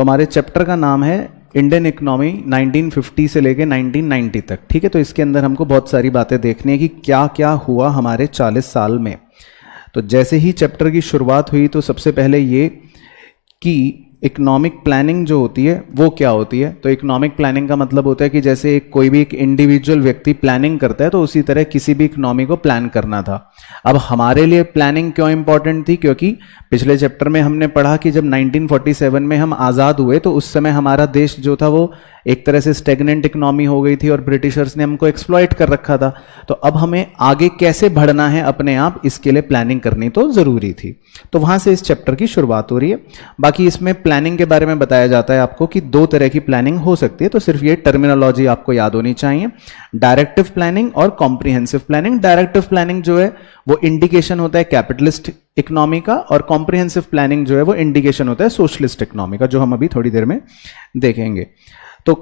तो हमारे चैप्टर का नाम है इंडियन इकोनॉमी 1950 से लेके 1990 तक। ठीक है, तो इसके अंदर हमको बहुत सारी बातें देखनी है कि क्या क्या हुआ हमारे 40 साल में। तो जैसे ही चैप्टर की शुरुआत हुई तो सबसे पहले ये कि इकोनॉमिक प्लानिंग जो होती है वो क्या होती है। तो इकोनॉमिक प्लानिंग का मतलब होता है कि जैसे कोई भी एक इंडिविजुअल व्यक्ति प्लानिंग करता है तो उसी तरह किसी भी इकोनॉमी को प्लान करना था। अब हमारे लिए प्लानिंग क्यों इंपॉर्टेंट थी, क्योंकि पिछले चैप्टर में हमने पढ़ा कि जब 1947 में हम आज़ाद हुए तो उस समय हमारा देश जो था वो एक तरह से स्टेगनेंट इकोनॉमी हो गई थी और ब्रिटिशर्स ने हमको एक्सप्लॉइट कर रखा था। तो अब हमें आगे कैसे बढ़ना है अपने आप, इसके लिए प्लानिंग करनी तो ज़रूरी थी। तो वहाँ से इस चैप्टर की शुरुआत हो रही है। बाकी इसमें प्लानिंग के बारे में बताया जाता है आपको कि 2 तरह की प्लानिंग हो सकती है, तो सिर्फ ये टर्मिनोलॉजी आपको याद होनी चाहिए, डायरेक्टिव प्लानिंग और कॉम्प्रिहेंसिव प्लानिंग। डायरेक्टिव प्लानिंग जो है वो इंडिकेशन होता है कैपिटलिस्ट इकोनॉमी का, और कॉम्प्रिहेंसिव प्लानिंग जो है वो इंडिकेशन होता है सोशलिस्ट इकोनॉमी का, जो हम अभी थोड़ी देर में देखेंगे। तो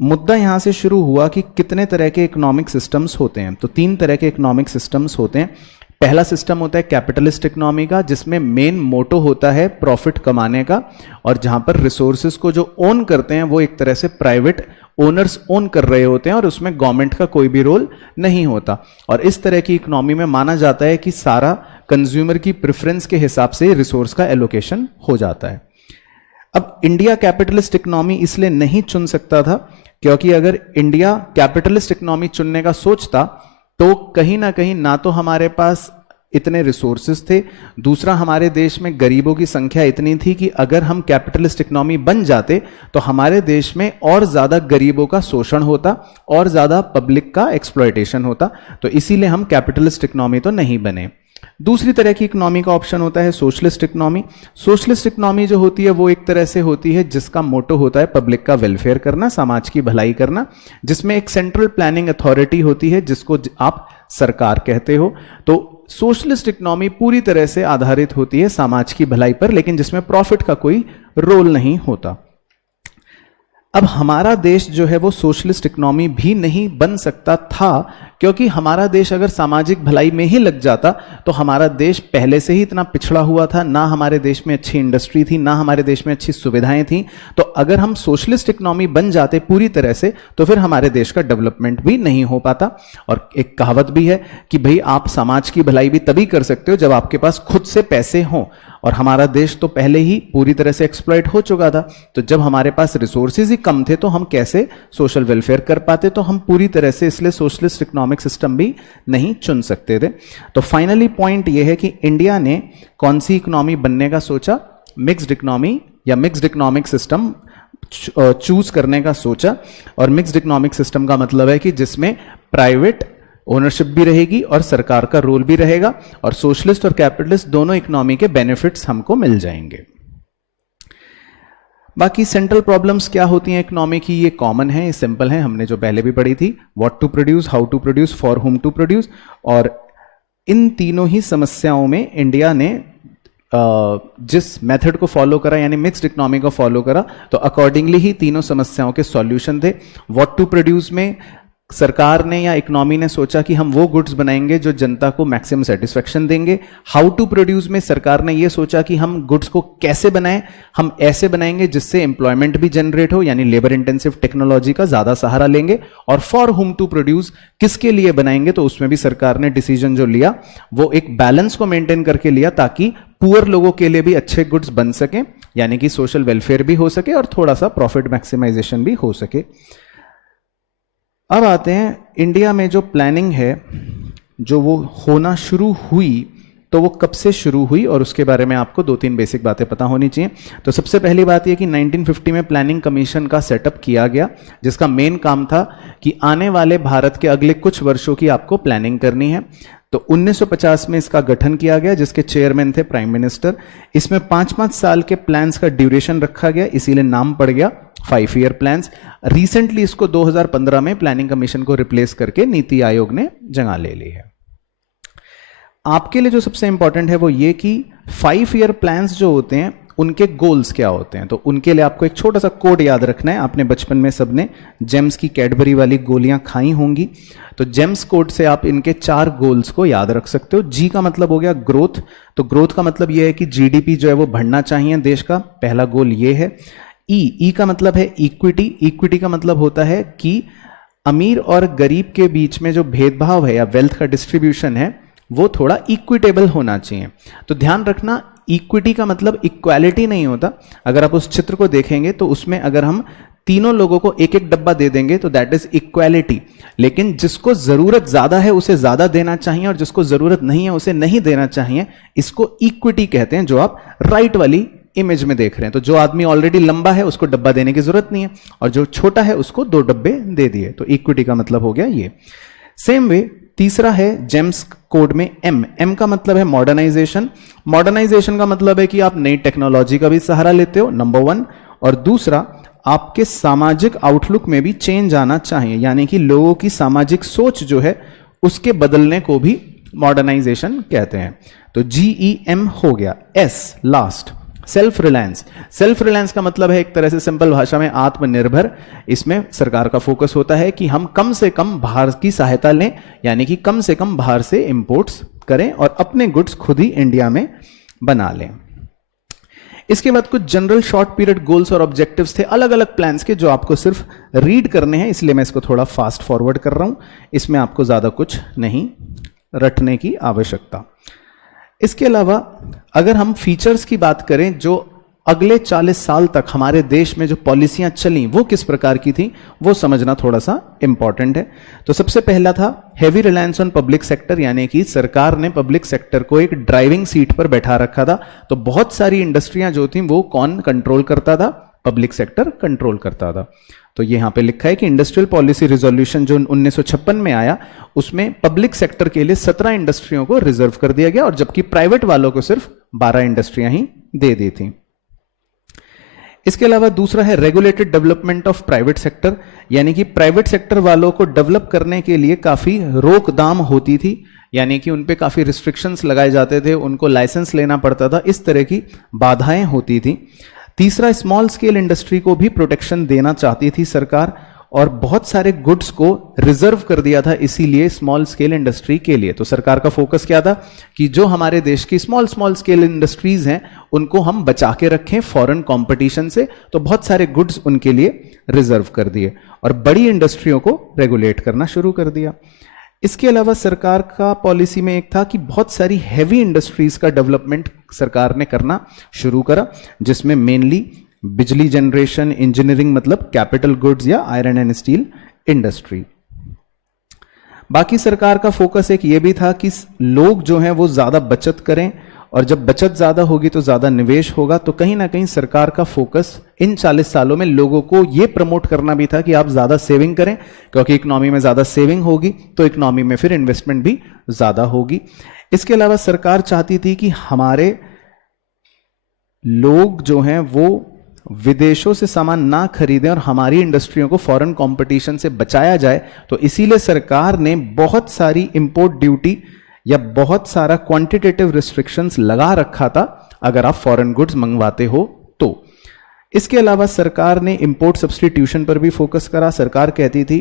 मुद्दा यहां से शुरू हुआ कि कितने तरह के इकोनॉमिक सिस्टम्स होते हैं। तो 3 तरह के इकोनॉमिक सिस्टम्स होते हैं। पहला सिस्टम होता है कैपिटलिस्ट इकोनॉमी का, जिसमें मेन मोटो होता है प्रॉफिट कमाने का, और जहां पर रिसोर्सेज को जो ओन करते हैं वो एक तरह से प्राइवेट ओनर्स ओन कर रहे होते हैं और उसमें गवर्नमेंट का कोई भी रोल नहीं होता। और इस तरह की इकोनॉमी में माना जाता है कि सारा कंज्यूमर की प्रेफरेंस के हिसाब से रिसोर्स का एलोकेशन हो जाता है। अब इंडिया कैपिटलिस्ट इकोनॉमी इसलिए नहीं चुन सकता था क्योंकि अगर इंडिया कैपिटलिस्ट इकोनॉमी चुनने का सोचता तो कहीं ना तो हमारे पास इतने रिसोर्सेज थे, दूसरा हमारे देश में गरीबों की संख्या इतनी थी कि अगर हम कैपिटलिस्ट इकोनॉमी बन जाते तो हमारे देश में और ज्यादा गरीबों का शोषण होता और ज्यादा पब्लिक का एक्सप्लॉयटेशन होता। तो इसीलिए हम कैपिटलिस्ट इकोनॉमी तो नहीं बने। दूसरी तरह की इकोनॉमी का ऑप्शन होता है सोशलिस्ट इकोनॉमी। सोशलिस्ट इकोनॉमी जो होती है वो एक तरह से होती है जिसका मोटो होता है पब्लिक का वेलफेयर करना, समाज की भलाई करना, जिसमें एक सेंट्रल प्लानिंग अथॉरिटी होती है जिसको आप सरकार कहते हो। तो सोशलिस्ट इकोनॉमी पूरी तरह से आधारित होती है समाज की भलाई पर, लेकिन जिसमें प्रॉफिट का कोई रोल नहीं होता। अब हमारा देश जो है वो सोशलिस्ट इकोनॉमी भी नहीं बन सकता था, क्योंकि हमारा देश अगर सामाजिक भलाई में ही लग जाता तो हमारा देश पहले से ही इतना पिछड़ा हुआ था, ना हमारे देश में अच्छी इंडस्ट्री थी, ना हमारे देश में अच्छी सुविधाएं थी। तो अगर हम सोशलिस्ट इकोनॉमी बन जाते पूरी तरह से तो फिर हमारे देश का डेवलपमेंट भी नहीं हो पाता। और एक कहावत भी है कि भाई आप समाज की भलाई भी तभी कर सकते हो जब आपके पास खुद से पैसे हों, और हमारा देश तो पहले ही पूरी तरह से एक्सप्लॉइट हो चुका था। तो जब हमारे पास रिसोर्सेज ही कम थे तो हम कैसे सोशल वेलफेयर कर पाते, तो हम पूरी तरह से इसलिए सोशलिस्ट इकोनॉमिक सिस्टम भी नहीं चुन सकते थे। तो फाइनली पॉइंट यह है कि इंडिया ने कौन सी इकोनॉमी बनने का सोचा, मिक्स्ड इकोनॉमी या मिक्स्ड इकोनॉमिक सिस्टम चूज करने का सोचा। और मिक्स्ड इकोनॉमिक सिस्टम का मतलब है कि जिसमें प्राइवेट ओनरशिप भी रहेगी और सरकार का रोल भी रहेगा, और सोशलिस्ट और कैपिटलिस्ट दोनों इकोनॉमी के बेनिफिट्स हमको मिल जाएंगे। बाकी सेंट्रल प्रॉब्लम्स क्या होती हैं इकोनॉमी की, ये कॉमन है, ये सिंपल है, हमने जो पहले भी पढ़ी थी, what to produce, how to produce, for whom to produce. और इन तीनों ही समस्याओं में इंडिया ने जिस मेथड को फॉलो करा यानी मिक्स्ड इकोनॉमी को फॉलो करा, तो अकॉर्डिंगली ही तीनों समस्याओं के सॉल्यूशन थे। व्हाट टू प्रोड्यूस में सरकार ने या इकोनॉमी ने सोचा कि हम वो गुड्स बनाएंगे जो जनता को मैक्सिमम सेटिस्फेक्शन देंगे। हाउ टू प्रोड्यूस में सरकार ने ये सोचा कि हम गुड्स को कैसे बनाएं, हम ऐसे बनाएंगे जिससे एम्प्लॉयमेंट भी जनरेट हो, यानी लेबर इंटेंसिव टेक्नोलॉजी का ज्यादा सहारा लेंगे। और फॉर हुम टू प्रोड्यूस, किसके लिए बनाएंगे, तो उसमें भी सरकार ने डिसीजन जो लिया वो एक बैलेंस को मेंटेन करके लिया ताकि पुअर लोगों के लिए भी अच्छे गुड्स बन सके, यानी कि सोशल वेलफेयर भी हो सके और थोड़ा सा प्रॉफिट मैक्सिमाइजेशन भी हो सके। अब आते हैं इंडिया में जो प्लानिंग है जो वो होना शुरू हुई, तो वो कब से शुरू हुई और उसके बारे में आपको 2-3 बेसिक बातें पता होनी चाहिए। तो सबसे पहली बात यह कि 1950 में प्लानिंग कमीशन का सेटअप किया गया, जिसका मेन काम था कि आने वाले भारत के अगले कुछ वर्षों की आपको प्लानिंग करनी है। तो 1950 में इसका गठन किया गया, जिसके चेयरमैन थे प्राइम मिनिस्टर। इसमें 5-5 साल के प्लान्स का ड्यूरेशन रखा गया, इसीलिए नाम पड़ गया 5 ईयर प्लान्स। रिसेंटली इसको 2015 में प्लानिंग कमीशन को रिप्लेस करके नीति आयोग ने जगह ले ली है। आपके लिए जो सबसे इंपॉर्टेंट है वो ये कि 5 ईयर प्लान्स जो होते हैं उनके गोल्स क्या होते हैं। तो उनके लिए आपको एक छोटा सा कोड याद रखना है। आपने बचपन में सबने जेम्स की कैडबरी वाली गोलियां खाई होंगी, तो जेम्स कोड से आप इनके 4 गोल्स को याद रख सकते हो। जी का मतलब हो गया ग्रोथ, तो ग्रोथ का मतलब यह है कि जीडीपी जो है वो बढ़ना चाहिए देश का, पहला गोल ये है। ई का मतलब है इक्विटी। इक्विटी का मतलब होता है कि अमीर और गरीब के बीच में जो भेदभाव है या वेल्थ का डिस्ट्रीब्यूशन है वो थोड़ा इक्विटेबल होना चाहिए। तो ध्यान रखना, इक्विटी का मतलब इक्वालिटी नहीं होता। अगर आप उस चित्र को देखेंगे तो उसमें अगर हम तीनों लोगों को एक एक डब्बा दे देंगे तो दैट इज इक्वालिटी। लेकिन जिसको जरूरत ज्यादा है उसे ज्यादा देना चाहिए और जिसको जरूरत नहीं है उसे नहीं देना चाहिए, इसको इक्विटी कहते हैं, जो आप राइट वाली इमेज में देख रहे हैं। तो जो आदमी ऑलरेडी लंबा है उसको डब्बा देने की जरूरत नहीं है और जो छोटा है उसको 2 डब्बे दे दिए। तो इक्विटी का मतलब हो गया ये। सेम वे तीसरा है जेम्स कोड में एम। एम का मतलब है मॉडर्नाइजेशन। मॉडर्नाइजेशन का मतलब है कि आप नई टेक्नोलॉजी का भी सहारा लेते हो, नंबर 1। और दूसरा, आपके सामाजिक आउटलुक में भी चेंज आना चाहिए, यानी कि लोगों की सामाजिक सोच जो है उसके बदलने को भी मॉडर्नाइजेशन कहते हैं। तो GEM हो गया। S last, self reliance. Self reliance का मतलब है एक तरह से सिंपल भाषा में आत्मनिर्भर। इसमें सरकार का फोकस होता है कि हम कम से कम बाहर की सहायता लें, यानी कि कम से कम बाहर से इंपोर्ट्स करें और अपने गुड्स खुद ही इंडिया में बना लें। इसके बाद कुछ जनरल शॉर्ट पीरियड गोल्स और ऑब्जेक्टिव्स थे, अलग अलग प्लान्स के, जो आपको सिर्फ रीड करने हैं, इसलिए मैं इसको थोड़ा फास्ट फॉरवर्ड कर रहा हूं। इसमें आपको ज्यादा कुछ नहीं रटने की आवश्यकता। इसके अलावा अगर हम फीचर्स की बात करें, जो अगले 40 साल तक हमारे देश में जो पॉलिसियां चली वो किस प्रकार की थी, वो समझना थोड़ा सा इंपॉर्टेंट है। तो सबसे पहला था heavy reliance on public sector, यानी कि सरकार ने पब्लिक सेक्टर को एक ड्राइविंग सीट पर बैठा रखा था। तो बहुत सारी इंडस्ट्रियां जो थी वो कौन कंट्रोल करता था? पब्लिक सेक्टर कंट्रोल करता था। तो यहां पे लिखा है कि इंडस्ट्रियल पॉलिसी रिजोल्यूशन जो 1956 में आया, उसमें पब्लिक सेक्टर के लिए 17 इंडस्ट्रियों को रिजर्व कर दिया गया और जबकि प्राइवेट वालों को सिर्फ 12 इंडस्ट्रियां ही दे दी थी। इसके अलावा दूसरा है regulated development of private sector, यानी कि प्राइवेट सेक्टर वालों को डेवलप करने के लिए काफी रोकथाम होती थी, यानी कि उन पे काफी रिस्ट्रिक्शंस लगाए जाते थे, उनको लाइसेंस लेना पड़ता था, इस तरह की बाधाएं होती थी। तीसरा, स्मॉल स्केल इंडस्ट्री को भी प्रोटेक्शन देना चाहती थी सरकार और बहुत सारे गुड्स को रिजर्व कर दिया था इसीलिए स्मॉल स्केल इंडस्ट्री के लिए। तो सरकार का फोकस क्या था कि जो हमारे देश की स्मॉल स्केल इंडस्ट्रीज हैं उनको हम बचा के रखें फॉरेन कंपटीशन से, तो बहुत सारे गुड्स उनके लिए रिजर्व कर दिए और बड़ी इंडस्ट्रियों को रेगुलेट करना शुरू कर दिया। इसके अलावा सरकार का पॉलिसी में एक था कि बहुत सारी हैवी इंडस्ट्रीज का डेवलपमेंट सरकार ने करना शुरू करा, जिसमें मेनली बिजली जनरेशन, इंजीनियरिंग मतलब कैपिटल गुड्स या आयरन एंड स्टील इंडस्ट्री। बाकी सरकार का फोकस एक ये भी था कि लोग जो हैं वो ज्यादा बचत करें और जब बचत ज्यादा होगी तो ज्यादा निवेश होगा। तो कहीं ना कहीं सरकार का फोकस इन 40 सालों में लोगों को ये प्रमोट करना भी था कि आप ज्यादा सेविंग करें, क्योंकि इकोनॉमी में ज्यादा सेविंग होगी तो इकोनॉमी में फिर इन्वेस्टमेंट भी ज्यादा होगी। इसके अलावा सरकार चाहती थी कि हमारे लोग जो हैं वो विदेशों से सामान ना खरीदें और हमारी इंडस्ट्रियों को फॉरेन कंपटीशन से बचाया जाए। तो इसीलिए सरकार ने बहुत सारी इंपोर्ट ड्यूटी या बहुत सारा क्वांटिटेटिव रिस्ट्रिक्शंस लगा रखा था अगर आप फॉरेन गुड्स मंगवाते हो तो। इसके अलावा सरकार ने इंपोर्ट सब्स्टिट्यूशन पर भी फोकस करा। सरकार कहती थी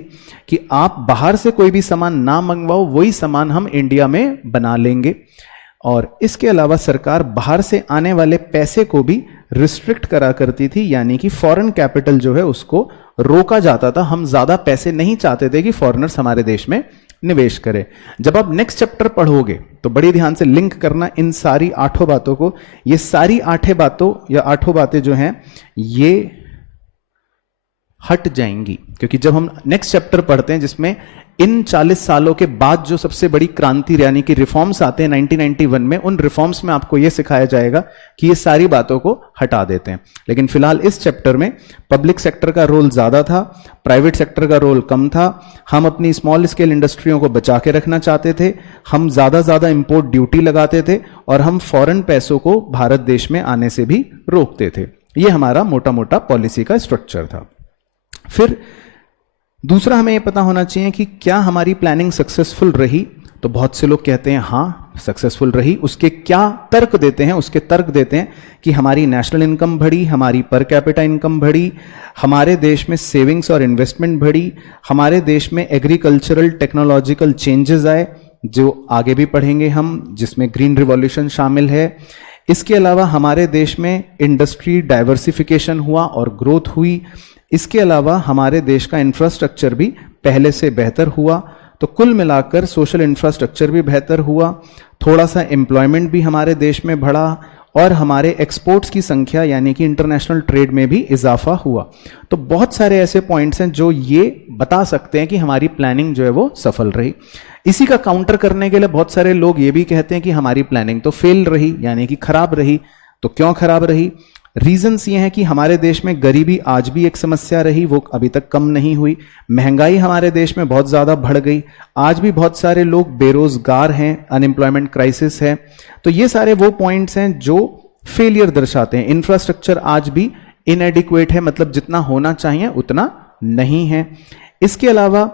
कि आप बाहर से कोई भी सामान ना मंगवाओ, वही सामान हम इंडिया में बना लेंगे। और इसके अलावा सरकार बाहर से आने वाले पैसे को भी रिस्ट्रिक्ट करा करती थी, यानी कि फॉरेन कैपिटल जो है उसको रोका जाता था। हम ज्यादा पैसे नहीं चाहते थे कि फॉरेनर्स हमारे देश में निवेश करें। जब आप नेक्स्ट चैप्टर पढ़ोगे तो बड़ी ध्यान से लिंक करना इन सारी 8 बातों को। ये सारी 8 बातों या 8 बातें जो हैं ये हट जाएंगी, क्योंकि जब हम नेक्स्ट चैप्टर पढ़ते हैं जिसमें इन 40 सालों के बाद जो सबसे बड़ी क्रांति यानी कि रिफॉर्म्स आते हैं 1991 में, उन रिफॉर्म्स में आपको यह सिखाया जाएगा कि ये सारी बातों को हटा देते हैं। लेकिन फिलहाल इस चैप्टर में पब्लिक सेक्टर का रोल ज्यादा था, प्राइवेट सेक्टर का रोल कम था। हम अपनी स्मॉल स्केल इंडस्ट्रियों को बचा के रखना चाहते थे, हम ज्यादा इंपोर्ट ड्यूटी लगाते थे और हम फॉरेन पैसों को भारत देश में आने से भी रोकते थे। यह हमारा मोटा मोटा पॉलिसी का स्ट्रक्चर था। फिर दूसरा हमें यह पता होना चाहिए कि क्या हमारी प्लानिंग सक्सेसफुल रही। तो बहुत से लोग कहते हैं हाँ सक्सेसफुल रही। उसके क्या तर्क देते हैं? उसके तर्क देते हैं कि हमारी नेशनल इनकम बढ़ी, हमारी पर कैपिटा इनकम बढ़ी, हमारे देश में सेविंग्स और इन्वेस्टमेंट बढ़ी, हमारे देश में एग्रीकल्चरल टेक्नोलॉजिकल चेंजेस आए जो आगे भी पढ़ेंगे हम, जिसमें ग्रीन रिवॉल्यूशन शामिल है। इसके अलावा हमारे देश में इंडस्ट्री डाइवर्सिफिकेशन हुआ और ग्रोथ हुई। इसके अलावा हमारे देश का इंफ्रास्ट्रक्चर भी पहले से बेहतर हुआ। तो कुल मिलाकर सोशल इंफ्रास्ट्रक्चर भी बेहतर हुआ, थोड़ा सा एम्प्लॉयमेंट भी हमारे देश में बढ़ा और हमारे एक्सपोर्ट्स की संख्या यानी कि इंटरनेशनल ट्रेड में भी इजाफा हुआ। तो बहुत सारे ऐसे पॉइंट्स हैं जो ये बता सकते हैं कि हमारी प्लानिंग जो है वो सफल रही। इसी का काउंटर करने के लिए बहुत सारे लोग ये भी कहते हैं कि हमारी प्लानिंग तो फेल रही यानी कि खराब रही। तो क्यों खराब रही? रीजंस ये हैं कि हमारे देश में गरीबी आज भी एक समस्या रही, वो अभी तक कम नहीं हुई। महंगाई हमारे देश में बहुत ज़्यादा बढ़ गई, आज भी बहुत सारे लोग बेरोजगार हैं, अनएम्प्लॉयमेंट क्राइसिस है। तो ये सारे वो पॉइंट्स हैं जो फेलियर दर्शाते हैं। इंफ्रास्ट्रक्चर आज भी इनएडिक्वेट है, मतलब जितना होना चाहिए उतना नहीं है। इसके अलावा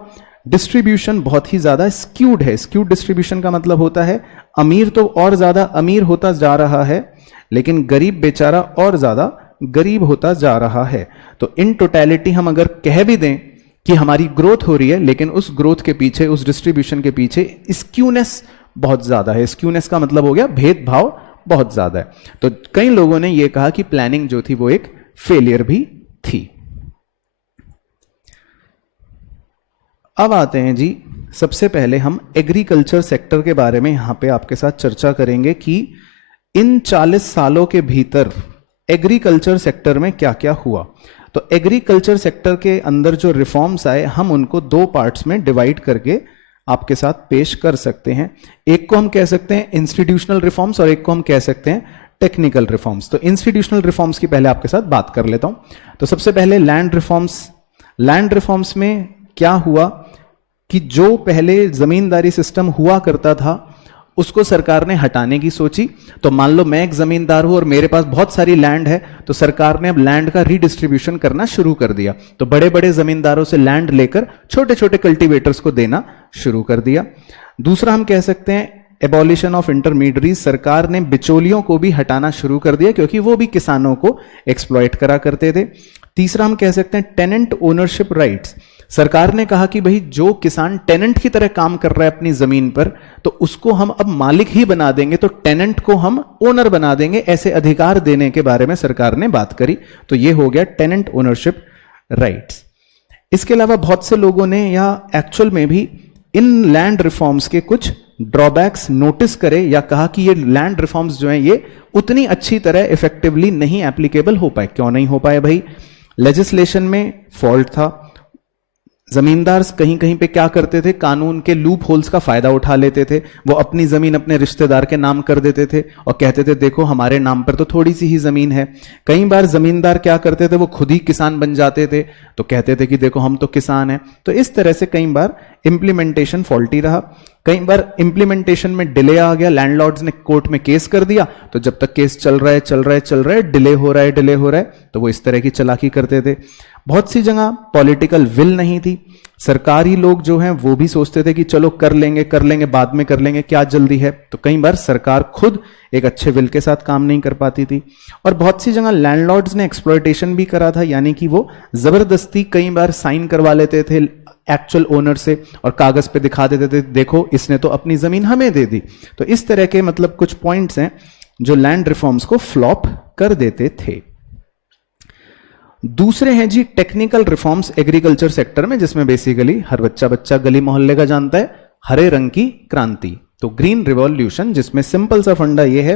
डिस्ट्रीब्यूशन बहुत ही ज़्यादा स्क्यूड है। स्क्यूड डिस्ट्रीब्यूशन का मतलब होता है अमीर तो और ज़्यादा अमीर होता जा रहा है, लेकिन गरीब बेचारा और ज्यादा गरीब होता जा रहा है। तो इन टोटलिटी हम अगर कह भी दें कि हमारी ग्रोथ हो रही है, लेकिन उस ग्रोथ के पीछे, उस डिस्ट्रीब्यूशन के पीछे स्क्यूनेस बहुत ज्यादा है। स्क्यूनेस का मतलब हो गया भेदभाव बहुत ज्यादा है। तो कई लोगों ने यह कहा कि प्लानिंग जो थी वो एक फेलियर भी थी। अब आते हैं जी, सबसे पहले हम एग्रीकल्चर सेक्टर के बारे में यहां पे आपके साथ चर्चा करेंगे कि इन 40 सालों के भीतर एग्रीकल्चर सेक्टर में क्या क्या हुआ। तो एग्रीकल्चर सेक्टर के अंदर जो रिफॉर्म्स आए, हम उनको दो पार्ट्स में डिवाइड करके आपके साथ पेश कर सकते हैं। एक को हम कह सकते हैं इंस्टीट्यूशनल रिफॉर्म्स और एक को हम कह सकते हैं टेक्निकल रिफॉर्म्स। तो इंस्टीट्यूशनल रिफॉर्म्स की पहले आपके साथ बात कर लेता हूं। तो सबसे पहले लैंड रिफॉर्म्स। लैंड रिफॉर्म्स में क्या हुआ कि जो पहले जमींदारी सिस्टम हुआ करता था उसको सरकार ने हटाने की सोची। तो मान लो मैं एक जमींदार हूं और मेरे पास बहुत सारी लैंड है, तो सरकार ने अब लैंड का रीडिस्ट्रीब्यूशन करना शुरू कर दिया। तो बड़े बड़े जमींदारों से लैंड लेकर छोटे छोटे कल्टीवेटर्स को देना शुरू कर दिया। दूसरा हम कह सकते हैं एबॉलिशन ऑफ इंटरमीडियरीज। सरकार ने बिचौलियों को भी हटाना शुरू कर दिया क्योंकि वो भी किसानों को एक्सप्लॉइट करा करते थे। तीसरा हम कह सकते हैं टेनेंट ओनरशिप राइट्स। सरकार ने कहा कि भाई जो किसान टेनेंट की तरह काम कर रहा है अपनी जमीन पर, तो उसको हम अब मालिक ही बना देंगे, तो टेनेंट को हम ओनर बना देंगे। ऐसे अधिकार देने के बारे में सरकार ने बात करी। तो ये हो गया टेनेंट ओनरशिप राइट्स। इसके अलावा बहुत से लोगों ने या एक्चुअल में भी इन लैंड रिफॉर्म्स के कुछ ड्रॉबैक्स नोटिस करे या कहा कि ये लैंड रिफॉर्म्स जो हैं ये उतनी अच्छी तरह इफेक्टिवली नहीं एप्लीकेबल हो पाए। क्यों नहीं हो पाए भाई? लेजिस्लेशन में फॉल्ट था। जमींदार कहीं कहीं पे क्या करते थे, कानून के लूप होल्स का फायदा उठा लेते थे। वो अपनी जमीन अपने रिश्तेदार के नाम कर देते थे और कहते थे देखो हमारे नाम पर तो थोड़ी सी ही जमीन है। कई बार जमींदार क्या करते थे, वो खुद ही किसान बन जाते थे, तो कहते थे कि देखो हम तो किसान हैं। तो इस तरह से कई बार इंप्लीमेंटेशन फॉल्टी रहा। कई बार इंप्लीमेंटेशन में डिले आ गया, लैंडलॉर्ड्स ने कोर्ट में केस कर दिया, तो जब तक केस चल रहा है डिले हो रहा है, तो वो इस तरह की चालाकी करते थे। बहुत सी जगह पॉलिटिकल विल नहीं थी। सरकारी लोग जो हैं वो भी सोचते थे कि चलो कर लेंगे बाद में कर लेंगे, क्या जल्दी है। तो कई बार सरकार खुद एक अच्छे विल के साथ काम नहीं कर पाती थी। और बहुत सी जगह लैंडलॉर्ड्स ने एक्सप्लॉयटेशन भी करा था, यानी कि वो जबरदस्ती कई बार साइन करवा लेते थे एक्चुअल ओनर से और कागज पे दिखा देते थे देखो इसने तो अपनी जमीन हमें दे दी। तो इस तरह के मतलब कुछ पॉइंट्स हैं जो लैंड रिफॉर्म्स को फ्लॉप कर देते थे। दूसरे हैं जी टेक्निकल रिफॉर्म्स एग्रीकल्चर सेक्टर में, जिसमें बेसिकली हर बच्चा गली मोहल्ले का जानता है, हरे रंग की क्रांति। तो ग्रीन रिवॉल्यूशन, जिसमें सिंपल सा फंडा यह है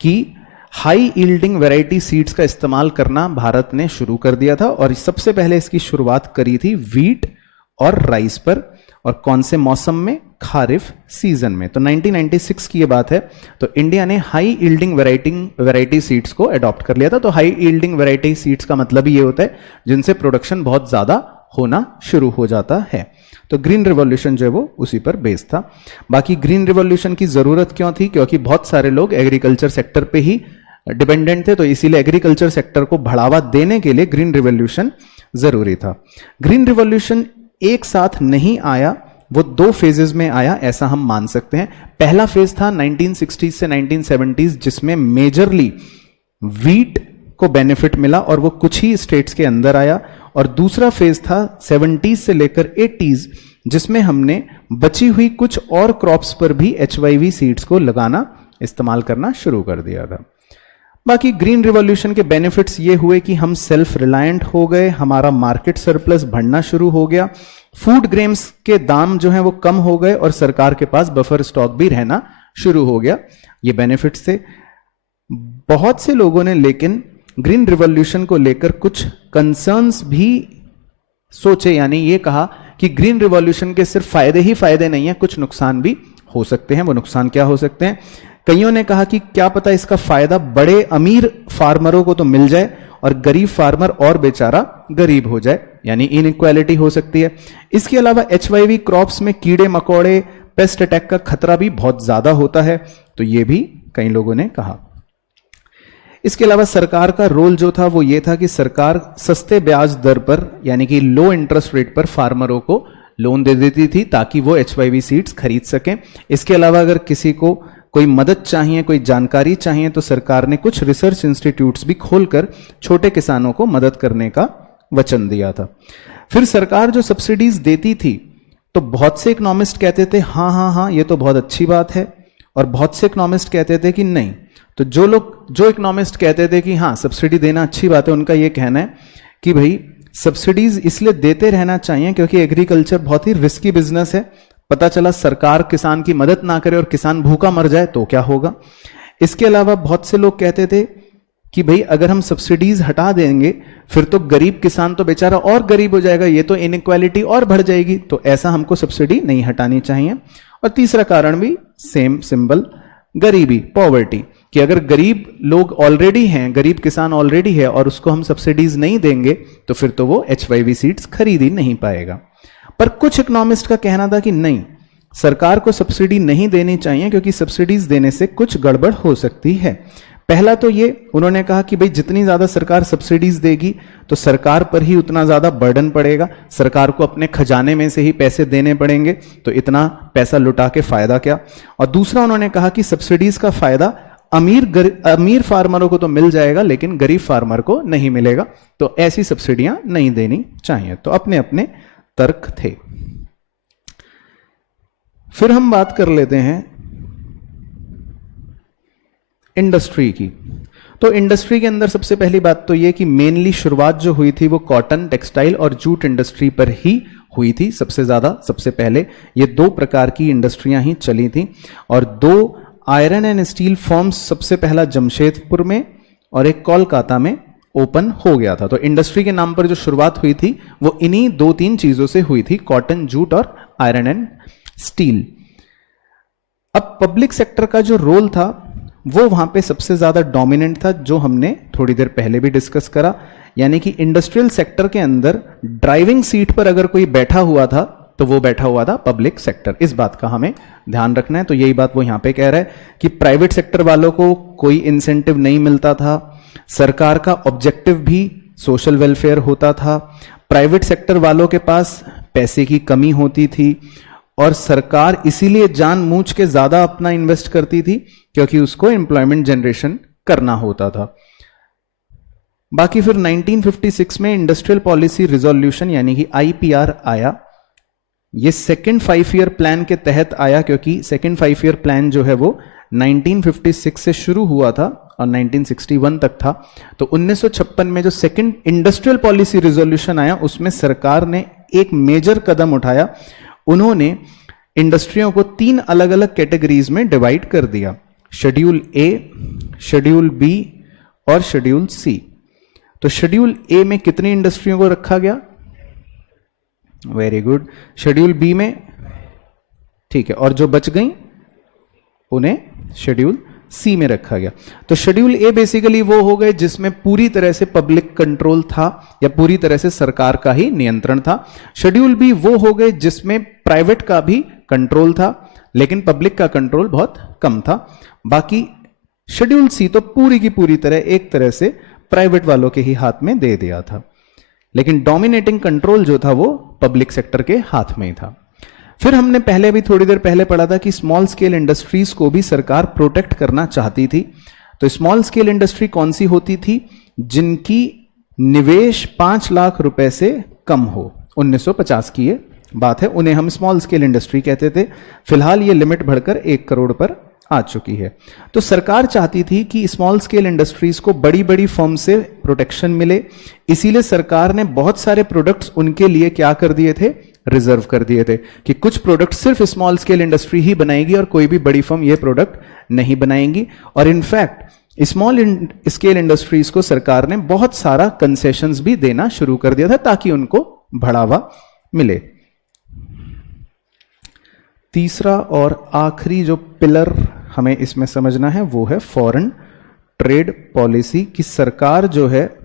कि हाई यील्डिंग वैरायटी सीड्स का इस्तेमाल करना भारत ने शुरू कर दिया था। और सबसे पहले इसकी शुरुआत करी थी वीट और राइस पर, और कौन से मौसम में? खारिफ सीजन में। तो 1996 की ये बात है। तो इंडिया ने हाई यील्डिंग वैरायटी सीड्स को अडॉप्ट कर लिया था। तो हाई यील्डिंग वैरायटी सीड्स का मतलब ही ये होता है जिनसे प्रोडक्शन बहुत ज्यादा होना शुरू हो जाता है। तो ग्रीन रिवॉल्यूशन जो है वो उसी पर बेस्ड था। बाकी ग्रीन रिवॉल्यूशन की जरूरत क्यों थी? क्योंकि बहुत सारे लोग एग्रीकल्चर सेक्टर पे ही डिपेंडेंट थे, तो इसीलिए एग्रीकल्चर सेक्टर को बढ़ावा देने के लिए ग्रीन रिवॉल्यूशन जरूरी था। ग्रीन रिवॉल्यूशन एक साथ नहीं आया, वो दो फेजेस में आया, ऐसा हम मान सकते हैं। पहला फेज था 1960s से 1970s, जिसमें मेजरली वीट को बेनिफिट मिला और वो कुछ ही स्टेट्स के अंदर आया। और दूसरा फेज था 70s से लेकर 80s, जिसमें हमने बची हुई कुछ और क्रॉप्स पर भी HYV सीड्स को लगाना, इस्तेमाल करना शुरू कर दिया था। बाकी ग्रीन रिवॉल्यूशन के बेनिफिट्स ये हुए कि हम सेल्फ रिलायंट हो गए, हमारा मार्केट सरप्लस बढ़ना शुरू हो गया, फूड ग्रेन्स के दाम जो हैं वो कम हो गए और सरकार के पास बफर स्टॉक भी रहना शुरू हो गया। ये बेनिफिट्स थे। बहुत से लोगों ने लेकिन ग्रीन रिवॉल्यूशन को लेकर कुछ कंसर्न्स भी सोचे, यानी ये कहा कि ग्रीन रिवॉल्यूशन के सिर्फ फायदे ही फायदे नहीं है, कुछ नुकसान भी हो सकते हैं। वो नुकसान क्या हो सकते हैं? कईयों ने कहा कि क्या पता इसका फायदा बड़े अमीर फार्मरों को तो मिल जाए और गरीब फार्मर और बेचारा गरीब हो जाए, यानी इनइक्वालिटी हो सकती है। इसके अलावा HYV क्रॉप्स में कीड़े मकोड़े, पेस्ट अटैक का खतरा भी बहुत ज्यादा होता है, तो ये भी कई लोगों ने कहा। इसके अलावा सरकार का रोल जो था वो ये था कि सरकार सस्ते ब्याज दर पर, यानी कि लो इंटरेस्ट रेट पर फार्मरों को लोन दे देती थी ताकि वो HYV सीड्स खरीद सकें। इसके अलावा अगर किसी को कोई मदद चाहिए, कोई जानकारी चाहिए, तो सरकार ने कुछ रिसर्च इंस्टीट्यूट्स भी खोलकर छोटे किसानों को मदद करने का वचन दिया था। फिर सरकार जो सब्सिडीज देती थी तो बहुत से इकोनॉमिस्ट कहते थे हाँ हाँ हाँ ये तो बहुत अच्छी बात है, और बहुत से इकोनॉमिस्ट कहते थे कि नहीं। तो जो इकोनॉमिस्ट कहते थे कि हाँ सब्सिडी देना अच्छी बात है, उनका यह कहना है कि भाई सब्सिडीज इसलिए देते रहना चाहिए क्योंकि एग्रीकल्चर बहुत ही रिस्की बिजनेस है। पता चला सरकार किसान की मदद ना करे और किसान भूखा मर जाए तो क्या होगा। इसके अलावा बहुत से लोग कहते थे कि भाई अगर हम सब्सिडीज हटा देंगे फिर तो गरीब किसान तो बेचारा और गरीब हो जाएगा, ये तो इनइक्वालिटी और बढ़ जाएगी, तो ऐसा हमको सब्सिडी नहीं हटानी चाहिए। और तीसरा कारण भी सेम सिंबल, गरीबी, पॉवर्टी, कि अगर गरीब लोग ऑलरेडी हैं, गरीब किसान ऑलरेडी है और उसको हम सब्सिडीज नहीं देंगे तो फिर तो वो HYV सीड्स खरीद ही नहीं पाएगा। पर कुछ इकोनॉमिस्ट का कहना था कि नहीं, सरकार को सब्सिडी नहीं देनी चाहिए क्योंकि सब्सिडीज देने से कुछ गड़बड़ हो सकती है। पहला तो ये उन्होंने कहा कि भाई जितनी ज्यादा सरकार सब्सिडीज देगी तो सरकार पर ही उतना ज्यादा बर्डन पड़ेगा, सरकार को अपने खजाने में से ही पैसे देने पड़ेंगे, तो इतना पैसा लुटा के फायदा क्या। और दूसरा उन्होंने कहा कि सब्सिडीज का फायदा अमीर फार्मरों को तो मिल जाएगा लेकिन गरीब फार्मर को नहीं मिलेगा, तो ऐसी सब्सिडियां नहीं देनी चाहिए। तो अपने अपने तर्क थे। फिर हम बात कर लेते हैं इंडस्ट्री की। तो इंडस्ट्री के अंदर सबसे पहली बात तो यह कि मेनली शुरुआत जो हुई थी वो कॉटन, टेक्सटाइल और जूट इंडस्ट्री पर ही हुई थी सबसे ज्यादा। सबसे पहले ये दो प्रकार की इंडस्ट्रियां ही चली थी और दो आयरन एंड स्टील फर्म्स सबसे पहला जमशेदपुर में और एक कोलकाता में ओपन हो गया था। तो इंडस्ट्री के नाम पर जो शुरुआत हुई थी वो इन्हीं दो तीन चीजों से हुई थी, कॉटन, जूट और आयरन एंड स्टील। अब पब्लिक सेक्टर का जो रोल था वो वहां पे सबसे ज्यादा डोमिनेंट था, जो हमने थोड़ी देर पहले भी डिस्कस करा, यानी कि इंडस्ट्रियल सेक्टर के अंदर ड्राइविंग सीट पर अगर कोई बैठा हुआ था तो वो बैठा हुआ था पब्लिक सेक्टर। इस बात का हमें ध्यान रखना है। तो यही बात वो यहां पे कह रहा है कि प्राइवेट सेक्टर वालों को कोई इंसेंटिव नहीं मिलता था, सरकार का ऑब्जेक्टिव भी सोशल वेलफेयर होता था, प्राइवेट सेक्टर वालों के पास पैसे की कमी होती थी और सरकार इसीलिए जानबूझ के ज्यादा अपना इन्वेस्ट करती थी क्योंकि उसको एम्प्लॉयमेंट जनरेशन करना होता था। बाकी फिर 1956 में इंडस्ट्रियल पॉलिसी रिजोल्यूशन यानी कि IPR आया। ये सेकेंड 5 ईयर प्लान के तहत आया क्योंकि सेकेंड 5 ईयर प्लान जो है वो 1956 से शुरू हुआ था और 1961 तक था। तो 1956 में जो सेकेंड इंडस्ट्रियल पॉलिसी रिजोल्यूशन आया उसमें सरकार ने एक मेजर कदम उठाया। उन्होंने इंडस्ट्रियों को 3 अलग अलग कैटेगरीज में डिवाइड कर दिया, शेड्यूल A, शेड्यूल B और शेड्यूल C। तो शेड्यूल A में कितनी इंडस्ट्रियों को रखा गया? Very good. शेड्यूल B में, ठीक है, और जो बच गई उन्हें शेड्यूल C में रखा गया। तो शेड्यूल A बेसिकली वो हो गए जिसमें पूरी तरह से पब्लिक कंट्रोल था या पूरी तरह से सरकार का ही नियंत्रण था। शेड्यूल B वो हो गए जिसमें प्राइवेट का भी कंट्रोल था लेकिन पब्लिक का कंट्रोल बहुत कम था। बाकी शेड्यूल C तो पूरी की पूरी तरह एक तरह से प्राइवेट वालों के ही हाथ में दे दिया था, लेकिन डोमिनेटिंग कंट्रोल जो था वो पब्लिक सेक्टर के हाथ में ही था। फिर हमने पहले भी थोड़ी देर पहले पढ़ा था कि स्मॉल स्केल इंडस्ट्रीज को भी सरकार प्रोटेक्ट करना चाहती थी। तो स्मॉल स्केल इंडस्ट्री कौन सी होती थी? जिनकी निवेश 5 लाख रुपए से कम हो। 1950 की ये बात है, उन्हें हम स्मॉल स्केल इंडस्ट्री कहते थे। फिलहाल ये लिमिट बढ़कर 1 करोड़ पर आ चुकी है। तो सरकार चाहती थी कि स्मॉल स्केल इंडस्ट्रीज को बड़ी बड़ी फर्म से प्रोटेक्शन मिले, इसीलिए सरकार ने बहुत सारे प्रोडक्ट्स उनके लिए क्या कर दिए थे, रिजर्व कर दिए थे कि कुछ प्रोडक्ट सिर्फ स्मॉल स्केल इंडस्ट्री ही बनाएगी और कोई भी बड़ी फर्म ये प्रोडक्ट नहीं बनाएंगी। और इनफैक्ट स्मॉल स्केल इंडस्ट्रीज को सरकार ने बहुत सारा कंसेशंस भी देना शुरू कर दिया था ताकि उनको बढ़ावा मिले। तीसरा और आखिरी जो पिलर हमें इसमें समझना है वो है फॉरेन ट्रेड पॉलिसी, कि सरकार जो है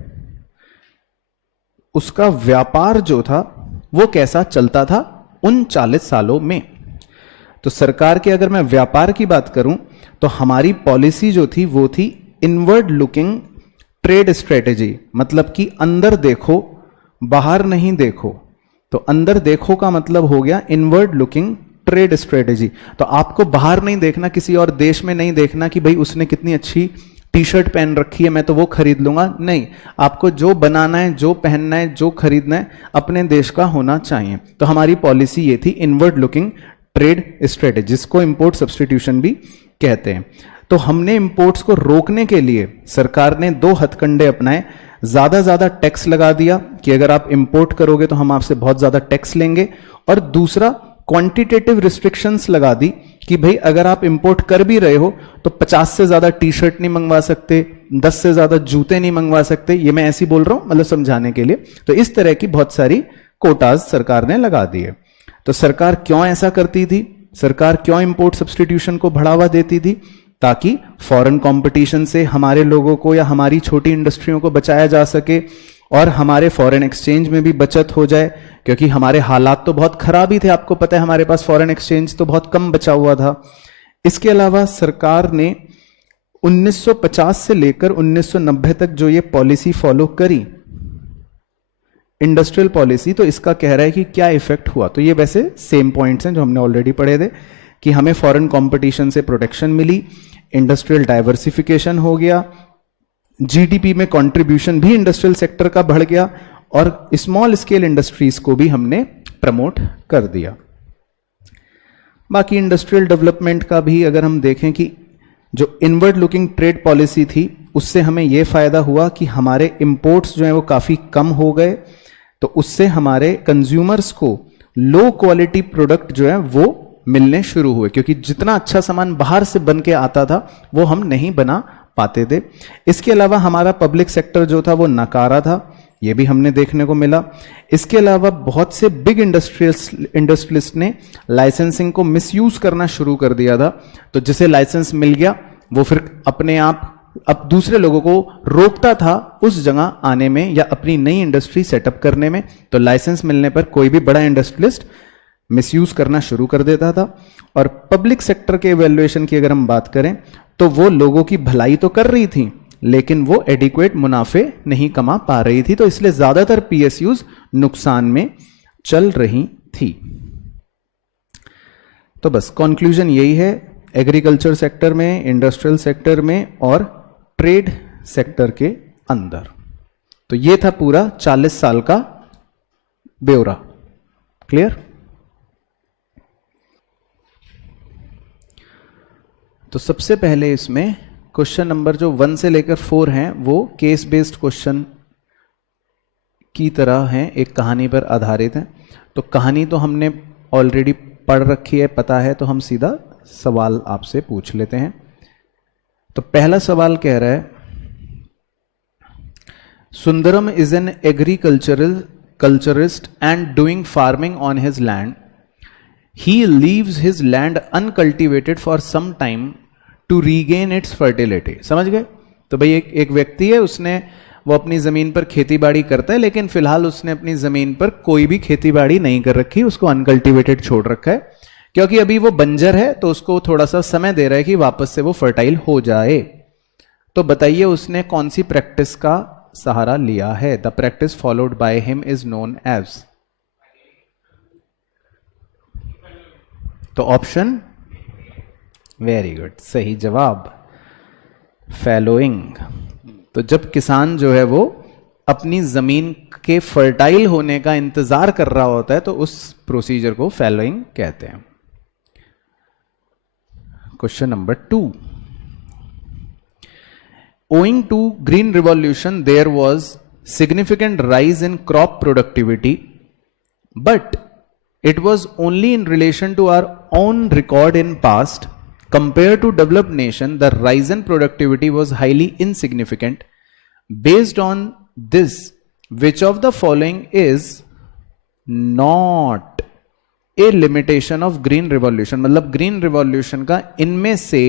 उसका व्यापार जो था वो कैसा चलता था उन 40 सालों में। तो सरकार के अगर मैं व्यापार की बात करूं तो हमारी पॉलिसी जो थी वो थी इनवर्ड लुकिंग ट्रेड स्ट्रेटेजी, मतलब कि अंदर देखो बाहर नहीं देखो। तो अंदर देखो का मतलब हो गया इनवर्ड लुकिंग ट्रेड स्ट्रेटेजी। तो आपको बाहर नहीं देखना, किसी और देश में नहीं देखना कि भाई उसने कितनी अच्छी टी शर्ट पहन रखी है मैं तो वो खरीद लूंगा, नहीं, आपको जो बनाना है, जो पहनना है, जो खरीदना है अपने देश का होना चाहिए। तो हमारी पॉलिसी ये थी इनवर्ड लुकिंग ट्रेड स्ट्रेटेजी, जिसको इंपोर्ट सब्स्टिट्यूशन भी कहते हैं। तो हमने इंपोर्ट्स को रोकने के लिए सरकार ने 2 हथकंडे अपनाए। ज्यादा टैक्स लगा दिया कि अगर आप इंपोर्ट करोगे तो हम आपसे बहुत ज्यादा टैक्स लेंगे, और दूसरा क्वांटिटेटिव रिस्ट्रिक्शंस लगा दी कि भाई अगर आप इंपोर्ट कर भी रहे हो तो 50 से ज्यादा टी शर्ट नहीं मंगवा सकते, 10 से ज्यादा जूते नहीं मंगवा सकते। ये मैं ऐसे बोल रहा हूं मतलब समझाने के लिए। तो इस तरह की बहुत सारी कोटाज सरकार ने लगा दिए। तो सरकार क्यों ऐसा करती थी, सरकार क्यों इंपोर्ट सब्स्टिट्यूशन को बढ़ावा देती थी, ताकि फॉरेन कंपटीशन से हमारे लोगों को या हमारी छोटी इंडस्ट्रियों को बचाया जा सके और हमारे फॉरेन एक्सचेंज में भी बचत हो जाए, क्योंकि हमारे हालात तो बहुत खराब ही थे। आपको पता है हमारे पास फॉरेन एक्सचेंज तो बहुत कम बचा हुआ था। इसके अलावा सरकार ने 1950 से लेकर 1990 तक जो ये पॉलिसी फॉलो करी, इंडस्ट्रियल पॉलिसी, तो इसका कह रहा है कि क्या इफेक्ट हुआ। तो ये वैसे सेम पॉइंट्स हैं जो हमने ऑलरेडी पढ़े थे कि हमें फॉरेन कंपटीशन से प्रोटेक्शन मिली, इंडस्ट्रियल डाइवर्सिफिकेशन हो गया, जीडीपी में कंट्रीब्यूशन भी इंडस्ट्रियल सेक्टर का बढ़ गया, और स्मॉल स्केल इंडस्ट्रीज को भी हमने प्रमोट कर दिया। बाकी इंडस्ट्रियल डेवलपमेंट का भी अगर हम देखें कि जो इनवर्ड लुकिंग ट्रेड पॉलिसी थी उससे हमें यह फायदा हुआ कि हमारे इंपोर्ट्स जो है वो काफी कम हो गए। तो उससे हमारे कंज्यूमर्स को लो क्वालिटी प्रोडक्ट जो है वो मिलने शुरू हुए, क्योंकि जितना अच्छा सामान बाहर से बन के आता था वो हम नहीं बना पाते थे। इसके अलावा हमारा पब्लिक सेक्टर जो था वो नकारा था, ये भी हमने देखने को मिला। इसके अलावा बहुत से बिग इंडस्ट्रियलिस्ट ने लाइसेंसिंग को मिसयूज करना शुरू कर दिया था। तो जिसे लाइसेंस मिल गया वो फिर अपने आप अब दूसरे लोगों को रोकता था उस जगह आने में या अपनी नई इंडस्ट्री सेटअप करने में। तो लाइसेंस मिलने पर कोई भी बड़ा इंडस्ट्रियलिस्ट मिसयूज करना शुरू कर देता था। और पब्लिक सेक्टर के इवैल्यूएशन की अगर हम बात करें तो वो लोगों की भलाई तो कर रही थी लेकिन वो एडिक्वेट मुनाफे नहीं कमा पा रही थी। तो इसलिए ज्यादातर पीएसयूज नुकसान में चल रही थी। तो बस कंक्लूजन यही है, एग्रीकल्चर सेक्टर में, इंडस्ट्रियल सेक्टर में और ट्रेड सेक्टर के अंदर। तो ये था पूरा 40 साल का ब्यौरा। क्लियर? तो सबसे पहले इसमें क्वेश्चन नंबर जो 1 से लेकर 4 हैं वो केस बेस्ड क्वेश्चन की तरह हैं, एक कहानी पर आधारित हैं। तो कहानी तो हमने ऑलरेडी पढ़ रखी है, पता है, तो हम सीधा सवाल आपसे पूछ लेते हैं। तो पहला सवाल कह रहा है, Sundaram is an agriculturist and doing farming on his land. He leaves his land uncultivated for some time to regain its fertility. समझ गए? तो भाई एक व्यक्ति है, उसने वो अपनी जमीन पर खेती बाड़ी करता है लेकिन फिलहाल उसने अपनी जमीन पर कोई भी खेती बाड़ी नहीं कर रखी, उसको अनकल्टिवेटेड छोड़ रखा है क्योंकि अभी वो बंजर है। तो उसको थोड़ा सा समय दे रहा है कि वापस से वो फर्टाइल हो जाए। तो बताइए उसने कौन सी प्रैक्टिस का सहारा लिया है? The practice followed by him is known as. तो ऑप्शन, वेरी गुड, सही जवाब, फैलोइंग। तो जब किसान जो है वो अपनी जमीन के फर्टाइल होने का इंतजार कर रहा होता है तो उस प्रोसीजर को फैलोइंग कहते हैं। Question number 2. Owing to green revolution there was significant rise in crop productivity, but it was only in relation to our own record in past. Compared to developed nation, the rise in productivity was highly insignificant. Based on this, which of the following is not a limitation of green revolution? मतलब green revolution का इनमें से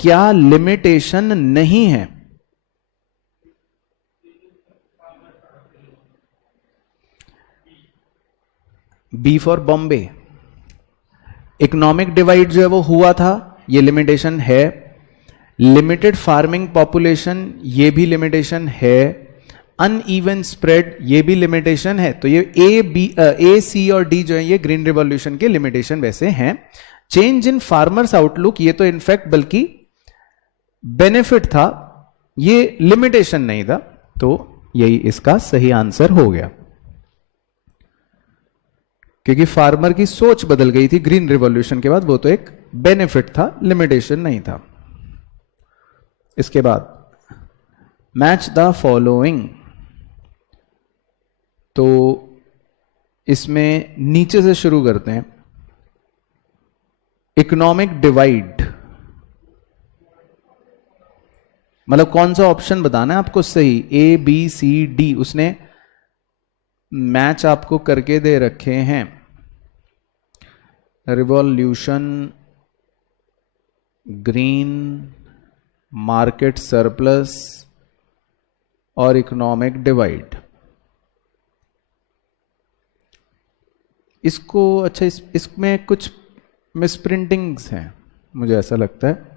क्या limitation नहीं है? B for Bombay. Economic divide जो है वो हुआ था, ये लिमिटेशन है. लिमिटेड फार्मिंग पॉपुलेशन, ये भी लिमिटेशन है. अनइवन स्प्रेड, ये भी लिमिटेशन है. तो ये ए सी और डी जो है ये ग्रीन रिवॉल्यूशन के लिमिटेशन वैसे हैं. चेंज इन फार्मर्स आउटलुक, ये तो इनफैक्ट बल्कि बेनिफिट था, ये लिमिटेशन नहीं था. तो यही इसका सही आंसर हो गया, क्योंकि फार्मर की सोच बदल गई थी ग्रीन रिवॉल्यूशन के बाद. वो तो एक बेनिफिट था, लिमिटेशन नहीं था. इसके बाद मैच द फॉलोइंग. तो इसमें नीचे से शुरू करते हैं. इकोनॉमिक डिवाइड, मतलब कौन सा ऑप्शन बताना है आपको सही, ए बी सी डी. उसने मैच आपको करके दे रखे हैं. रिवॉल्यूशन, ग्रीन, मार्केट सरप्लस और इकोनॉमिक डिवाइड. इसको अच्छा, इसमें कुछ मिसप्रिंटिंग्स हैं मुझे ऐसा लगता है.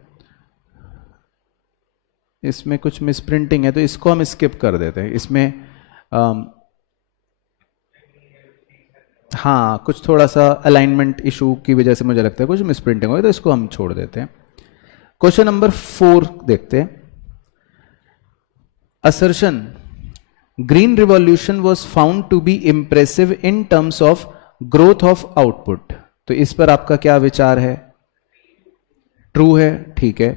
इसमें कुछ मिसप्रिंटिंग है, तो इसको हम स्किप कर देते हैं. इसमें हाँ, कुछ थोड़ा सा अलाइनमेंट इशू की वजह से मुझे लगता है कुछ मिसप्रिंटिंग हो गई, तो इसको हम छोड़ देते हैं. क्वेश्चन नंबर 4 देखते हैं. Assertion, green revolution was found to be impressive in terms of growth of output. तो इस पर आपका क्या विचार है? ट्रू है, ठीक है,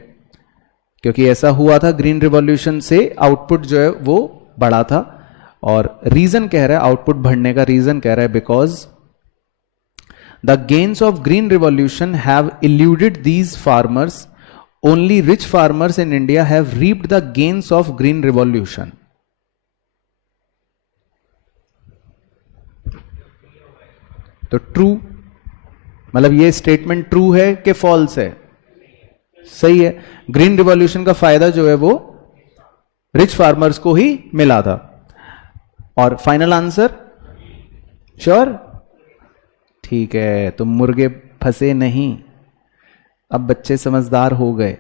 क्योंकि ऐसा हुआ था, ग्रीन रिवॉल्यूशन से आउटपुट जो है वो बढ़ा था. और रीजन कह रहा है, आउटपुट बढ़ने का रीजन कह रहा है, because the gains of green revolution have eluded these farmers. Only rich farmers in India have reaped the gains of green revolution. तो ट्रू, मतलब ये स्टेटमेंट ट्रू है कि फॉल्स है? सही है. ग्रीन रिवॉल्यूशन का फायदा जो है वो रिच फार्मर्स को ही मिला था. और फाइनल आंसर श्योर? ठीक है, तो मुर्गे फंसे नहीं, अब बच्चे समझदार हो गए.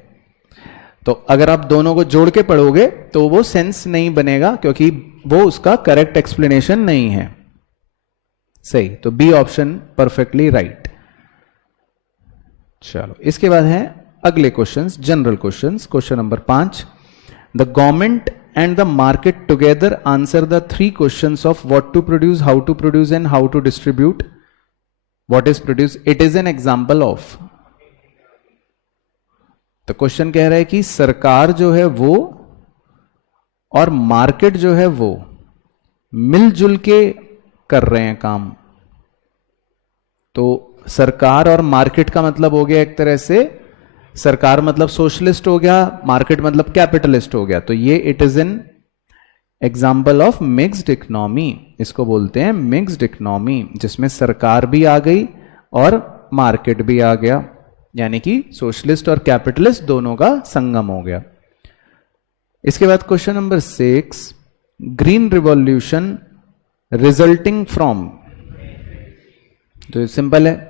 तो अगर आप दोनों को जोड़ के पढ़ोगे तो वो सेंस नहीं बनेगा, क्योंकि वो उसका करेक्ट एक्सप्लेनेशन नहीं है. सही, तो बी ऑप्शन परफेक्टली राइट. चलो, इसके बाद है अगले questions, general questions. Question number 5. The government and the market together answer the 3 questions of what to produce, how to produce and how to distribute. What is produce? It is an example of. तो question कह रहा है कि सरकार जो है वो और मार्केट जो है वो मिलजुल के कर रहे हैं काम. तो सरकार और मार्केट का मतलब हो गया एक तरह से, सरकार मतलब सोशलिस्ट हो गया, मार्केट मतलब कैपिटलिस्ट हो गया. तो ये it is an example of mixed economy. इसको बोलते हैं मिक्स्ड इकोनॉमी, जिसमें सरकार भी आ गई और मार्केट भी आ गया, यानी कि सोशलिस्ट और कैपिटलिस्ट दोनों का संगम हो गया. इसके बाद question number 6. Green revolution resulting from. तो सिंपल है,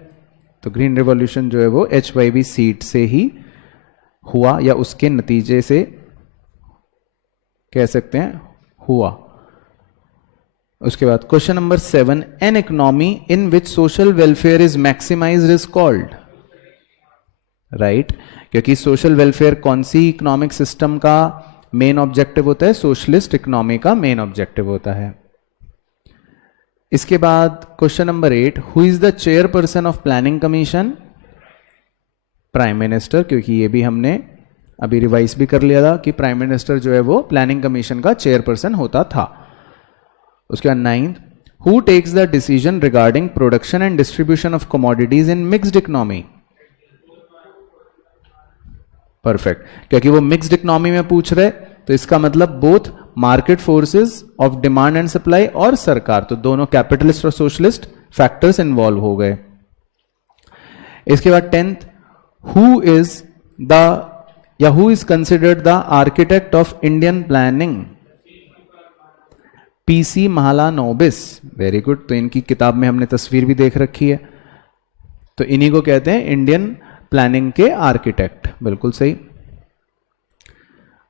तो ग्रीन रिवॉल्यूशन जो है वो HYV सीट से ही हुआ, या उसके नतीजे से कह सकते हैं हुआ. उसके बाद question number 7. An economy in which social welfare is maximised is called. Right, क्योंकि सोशल वेलफेयर कौन सी इकोनॉमिक सिस्टम का मेन ऑब्जेक्टिव होता है? सोशलिस्ट इकोनॉमी का मेन ऑब्जेक्टिव होता है. इसके बाद question number 8. Who is the chairperson of planning commission. Prime minister, क्योंकि ये भी हमने अभी रिवाइज भी कर लिया था कि प्राइम मिनिस्टर जो है वो प्लानिंग कमीशन का चेयरपर्सन होता था। उसके बाद 9th, who takes the decision regarding production and distribution of commodities in mixed economy. Perfect, क्योंकि वो मिक्स्ड इकोनॉमी में पूछ रहे, तो इसका मतलब both market forces of demand and supply और सरकार, तो दोनों कैपिटलिस्ट और सोशलिस्ट फैक्टर्स इन्वॉल्व हो गए। इसके बाद 10th, हु इज द या who is considered the architect of Indian planning. PC Mahalanobis, very good, तो इनकी किताब में हमने तस्वीर भी देख रखी है, तो इन्हीं को कहते हैं इंडियन प्लानिंग के आर्किटेक्ट, बिल्कुल सही।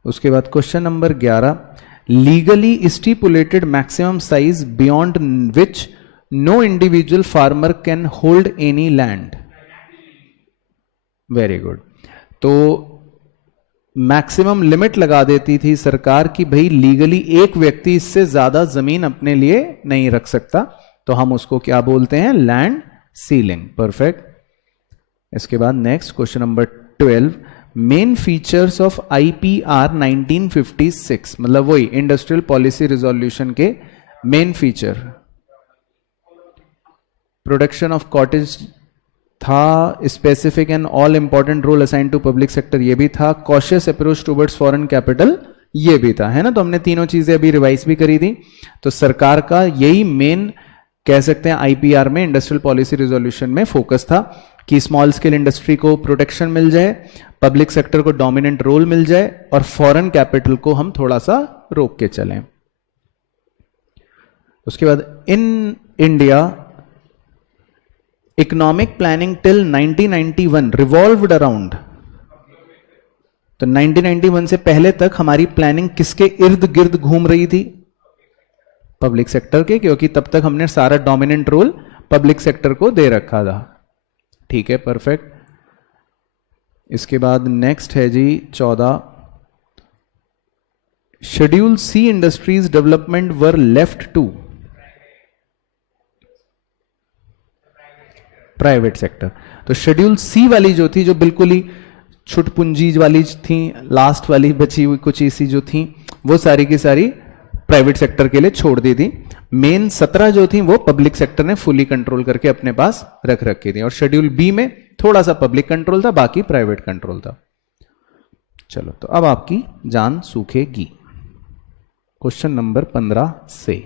उसके बाद question number 11, legally stipulated maximum size beyond which no individual farmer can hold any land. Very good, तो मैक्सिमम लिमिट लगा देती थी सरकार कि भाई लीगली एक व्यक्ति इससे ज्यादा जमीन अपने लिए नहीं रख सकता, तो हम उसको क्या बोलते हैं, लैंड सीलिंग। परफेक्ट। इसके बाद next question number 12, main features of IPR 1956, मतलब वही इंडस्ट्रियल पॉलिसी रिजोल्यूशन के main feature. Production of cottage था, specific and all important role assign to public sector, ये भी था, cautious approach towards foreign capital, ये भी था, है ना। तो हमने तीनों चीजें अभी रिवाइज भी करी थी। तो सरकार का यही मेन कह सकते हैं आईपीआर में, इंडस्ट्रियल पॉलिसी रिजोल्यूशन में फोकस था कि स्मॉल स्केल इंडस्ट्री को प्रोटेक्शन मिल जाए, पब्लिक सेक्टर को डोमिनेंट रोल मिल जाए और फॉरेन कैपिटल को हम थोड़ा सा रोक के चलें। उसके बाद in India economic planning till 1991 revolved around, तो 1991 से पहले तक हमारी प्लानिंग किसके इर्द गिर्द घूम रही थी, पब्लिक सेक्टर के, क्योंकि तब तक हमने सारा डोमिनेंट रोल पब्लिक सेक्टर को दे रखा था। ठीक है, परफेक्ट। इसके बाद नेक्स्ट है G 14, schedule C industries development were left to private sector. तो शेड्यूल सी वाली जो थी, जो बिल्कुल ही छुटपुंजी वाली थी, लास्ट वाली बची हुई कुछ ऐसी जो थी, वो सारी की सारी प्राइवेट सेक्टर के लिए छोड़ दी थी। मेन 17 जो थी वो पब्लिक सेक्टर ने फुली कंट्रोल करके अपने पास रख रखी थी, और शेड्यूल बी में थोड़ा सा पब्लिक कंट्रोल था, बाकी प्राइवेट कंट्रोल था। चलो, तो अब आपकी जान सूखेगी। क्वेश्चन नंबर 15 से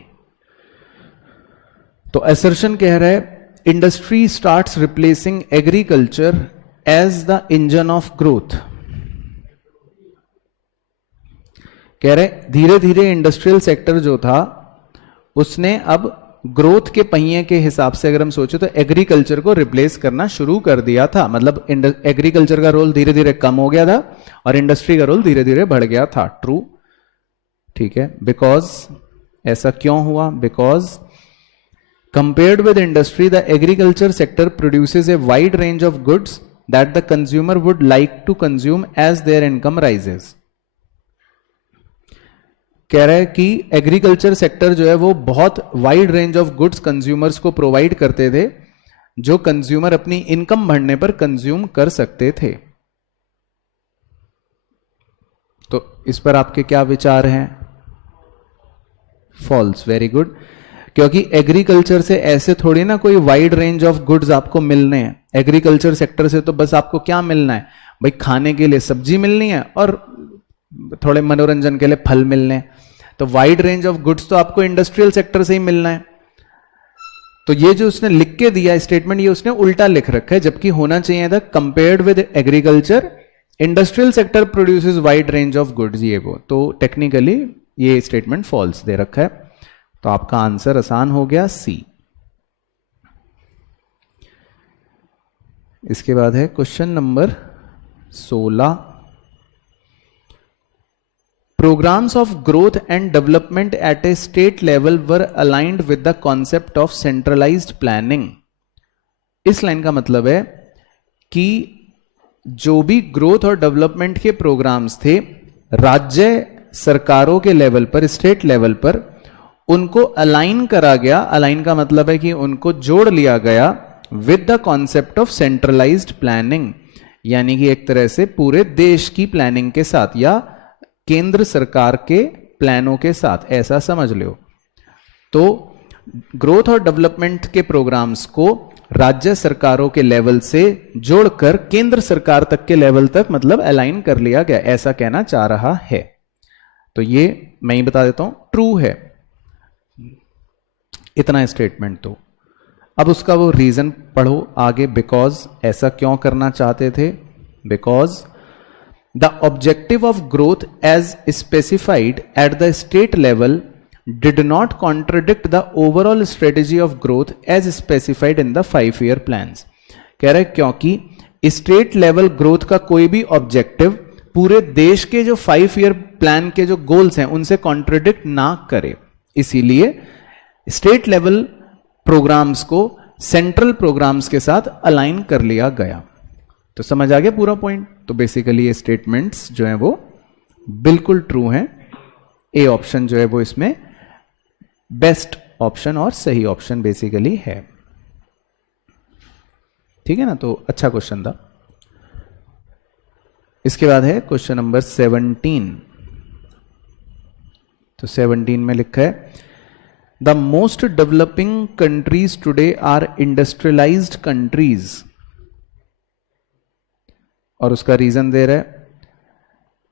तो असर्शन कह रहा है, industry starts replacing agriculture as the engine of growth. कह रहे धीरे धीरे इंडस्ट्रियल सेक्टर जो था उसने अब ग्रोथ के पहिए के हिसाब से अगर हम सोचे तो एग्रीकल्चर को रिप्लेस करना शुरू कर दिया था। मतलब एग्रीकल्चर का रोल धीरे धीरे कम हो गया था और इंडस्ट्री का रोल धीरे धीरे बढ़ गया था। ट्रू, ठीक है। बिकॉज ऐसा क्यों हुआ? Because compared with industry, the agriculture sector produces a wide range of goods that the consumer would like to consume as their income rises. कह रहा है कि एग्रीकल्चर सेक्टर जो है वो बहुत wide range of goods consumers को provide करते थे, जो कंज्यूमर अपनी इनकम बढ़ने पर कंज्यूम कर सकते थे। तो इस पर आपके क्या विचार हैं? False, very good. क्योंकि एग्रीकल्चर से ऐसे थोड़ी ना कोई वाइड रेंज ऑफ गुड्स आपको मिलने हैं। एग्रीकल्चर सेक्टर से तो बस आपको क्या मिलना है भाई, खाने के लिए सब्जी मिलनी है और थोड़े मनोरंजन के लिए फल मिलने हैं। तो वाइड रेंज ऑफ गुड्स तो आपको इंडस्ट्रियल सेक्टर से ही मिलना है। तो ये जो उसने लिख के दिया स्टेटमेंट, ये उसने उल्टा लिख रखा है, जबकि होना चाहिए था compared with agriculture industrial sector produces wide range of goods, ये वो। तो टेक्निकली ये स्टेटमेंट फॉल्स दे रखा है। तो आपका आंसर आसान हो गया, सी। इसके बाद है question number 16, programmes of growth and development at a state level were aligned with the concept of centralised planning. इस लाइन का मतलब है कि जो भी ग्रोथ और डेवलपमेंट के प्रोग्राम्स थे राज्य सरकारों के लेवल पर, स्टेट लेवल पर, उनको अलाइन करा गया। अलाइन का मतलब है कि उनको जोड़ लिया गया with the concept of centralised planning. यानी कि एक तरह से पूरे देश की प्लानिंग के साथ या केंद्र सरकार के प्लानों के साथ, ऐसा समझ लो। तो ग्रोथ और डेवलपमेंट के प्रोग्राम्स को राज्य सरकारों के लेवल से जोड़कर केंद्र सरकार तक के लेवल तक मतलब अलाइन कर लिया गया, ऐसा कहना चाह रहा है। तो ये मैं ही बता देता हूं, ट्रू है इतना स्टेटमेंट। तो अब उसका वो रीजन पढ़ो आगे, बिकॉज ऐसा क्यों करना चाहते थे, because the objective of growth as specified at the state level did not contradict the overall strategy of growth as specified in the 5-year plans। कह रहे क्योंकि स्टेट लेवल ग्रोथ का कोई भी ऑब्जेक्टिव पूरे देश के जो 5-year प्लान के जो गोल्स हैं उनसे कॉन्ट्रडिक्ट ना करे, इसीलिए स्टेट लेवल प्रोग्राम्स को सेंट्रल प्रोग्राम्स के साथ अलाइन कर लिया गया। तो समझ आ गया पूरा पॉइंट। तो बेसिकली ये स्टेटमेंट्स जो हैं वो बिल्कुल ट्रू हैं। ए ऑप्शन जो है वो इसमें बेस्ट ऑप्शन और सही ऑप्शन बेसिकली है। ठीक है ना, तो अच्छा क्वेश्चन था। इसके बाद है क्वेश्चन नंबर 17। तो 17 में लिखा है the most developing countries today are industrialised countries, और उसका रीजन दे रहा है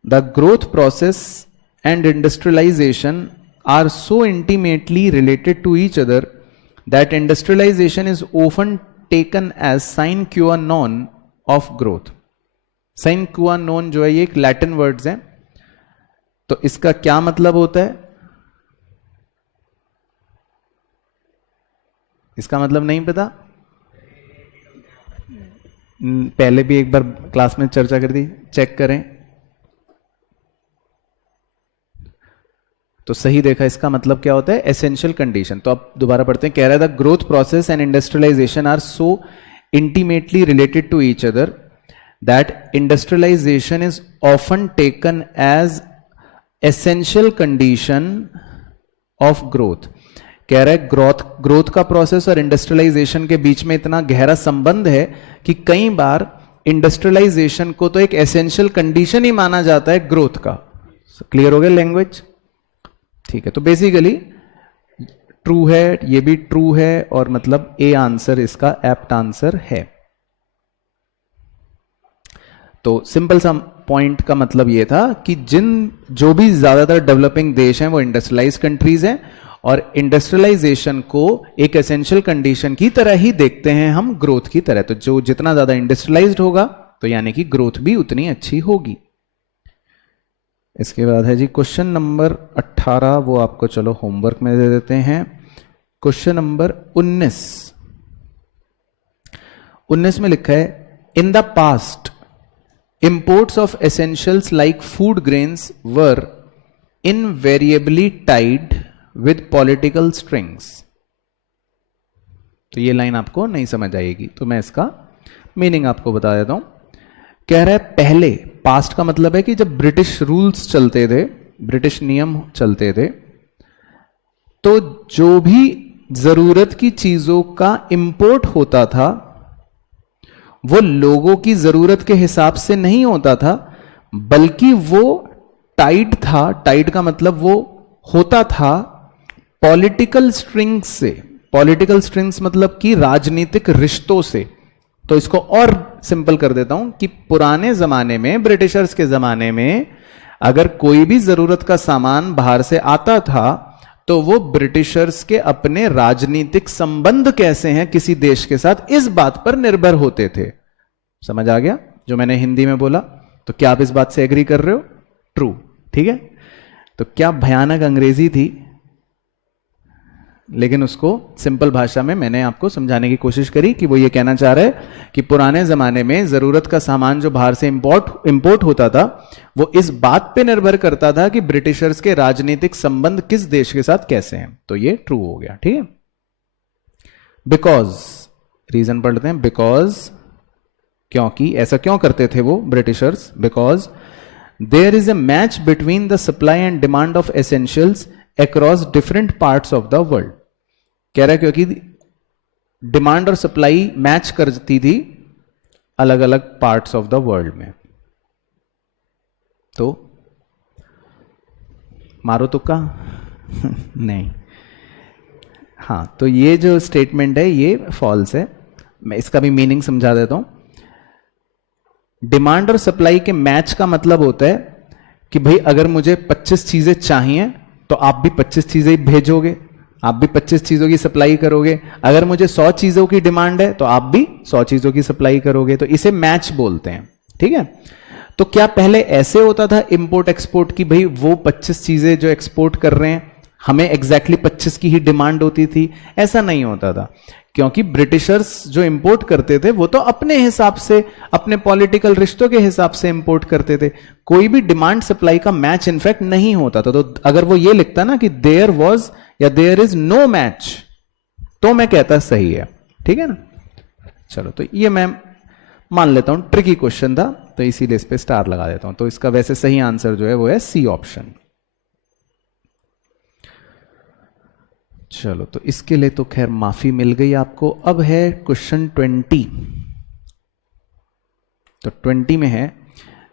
the growth process and industrialization are so intimately related to each other that industrialization is often taken as sine qua non of growth। sine qua non जो है ये एक Latin words है, तो इसका क्या मतलब होता है, इसका मतलब नहीं पता, पहले भी एक बार क्लास में चर्चा कर दी, चेक करें। तो सही देखा, इसका मतलब क्या होता है, एसेंशियल कंडीशन। तो अब दोबारा पढ़ते हैं, कह रहा है the growth process and industrialisation are so intimately related to each other that industrialisation is often taken as essential condition of growth. कह रहा है ग्रोथ का प्रोसेस और इंडस्ट्रियलाइजेशन के बीच में इतना गहरा संबंध है कि कई बार इंडस्ट्रियलाइजेशन को तो एक एसेंशियल कंडीशन ही माना जाता है ग्रोथ का। क्लियर हो गया लैंग्वेज? ठीक है, तो बेसिकली ट्रू है, ये भी ट्रू है, और मतलब ए आंसर इसका एप्ट आंसर है। तो सिंपल सा पॉइंट का मतलब ये था कि जो भी ज्यादातर डेवलपिंग देश हैं वो इंडस्ट्रियलाइज कंट्रीज हैं, और इंडस्ट्रियलाइजेशन को एक एसेंशियल कंडीशन की तरह ही देखते हैं हम ग्रोथ की तरह। तो जो जितना ज्यादा इंडस्ट्रियलाइज्ड होगा तो यानी कि ग्रोथ भी उतनी अच्छी होगी। इसके बाद है जी क्वेश्चन नंबर 18, वो आपको चलो होमवर्क में दे देते हैं। क्वेश्चन नंबर 19 में लिखा है in the past imports of essentials like food grains were invariably tied with political strings। तो ये लाइन आपको नहीं समझ आएगी, तो मैं इसका मीनिंग आपको बता देता हूं। कह रहा है पहले, पास्ट का मतलब है कि जब ब्रिटिश रूल्स चलते थे, ब्रिटिश नियम चलते थे, तो जो भी जरूरत की चीजों का इंपोर्ट होता था वो लोगों की जरूरत के हिसाब से नहीं होता था, बल्कि वो टाइड था। टाइड का मतलब वो होता था पॉलिटिकल स्ट्रिंग्स से। पॉलिटिकल स्ट्रिंग्स मतलब कि राजनीतिक रिश्तों से। तो इसको और सिंपल कर देता हूं कि पुराने जमाने में, ब्रिटिशर्स के जमाने में, अगर कोई भी जरूरत का सामान बाहर से आता था तो वो ब्रिटिशर्स के अपने राजनीतिक संबंध कैसे हैं किसी देश के साथ, इस बात पर निर्भर होते थे। समझ आ गया जो मैंने हिंदी में बोला? तो क्या आप इस बात से एग्री कर रहे हो? ट्रू। ठीक है, तो क्या भयानक अंग्रेजी थी, लेकिन उसको सिंपल भाषा में मैंने आपको समझाने की कोशिश करी कि वो ये कहना चाह रहा है कि पुराने जमाने में जरूरत का सामान जो बाहर से इंपोर्ट होता था वो इस बात पे निर्भर करता था कि ब्रिटिशर्स के राजनीतिक संबंध किस देश के साथ कैसे हैं। तो ये ट्रू हो गया। ठीक है, बिकॉज, रीजन पढ़ते हैं, बिकॉज क्योंकि, ऐसा क्यों करते थे वो Britishers? Because there is a match between the supply and demand of essentials across different parts of the world. कह रहा है क्योंकि डिमांड और सप्लाई मैच करती थी अलग अलग पार्ट्स ऑफ द वर्ल्ड में। तो मारो तुक्का नहीं। हाँ, तो ये जो स्टेटमेंट है ये फॉल्स है। मैं इसका भी मीनिंग समझा देता हूं। डिमांड और सप्लाई के मैच का मतलब होता है कि भाई अगर मुझे 25 चीजें चाहिए तो आप भी 25 चीजें ही भेजोगे, आप भी 25 चीजों की सप्लाई करोगे। अगर मुझे 100 चीजों की डिमांड है तो आप भी 100 चीजों की सप्लाई करोगे। तो इसे मैच बोलते हैं, ठीक है। तो क्या पहले ऐसे होता था इंपोर्ट एक्सपोर्ट की, भाई वो 25 चीजें जो एक्सपोर्ट कर रहे हैं हमें एग्जैक्टली 25 की ही डिमांड होती थी? ऐसा नहीं होता था, क्योंकि ब्रिटिशर्स जो इंपोर्ट करते थे वो तो अपने हिसाब से, अपने पॉलिटिकल रिश्तों के हिसाब से इंपोर्ट करते थे। कोई भी डिमांड सप्लाई का मैच इनफैक्ट नहीं होता था। तो अगर वो ये लिखता ना कि देयर वॉज या देयर इज नो मैच, तो मैं कहता सही है, ठीक है ना। चलो, तो ये मैं मान लेता हूं ट्रिकी क्वेश्चन था, तो इसीलिए इस पे स्टार लगा देता हूं। तो इसका वैसे सही आंसर जो है वो है सी ऑप्शन। चलो, तो इसके लिए तो खैर माफी मिल गई आपको। अब है क्वेश्चन 20। तो 20 में है,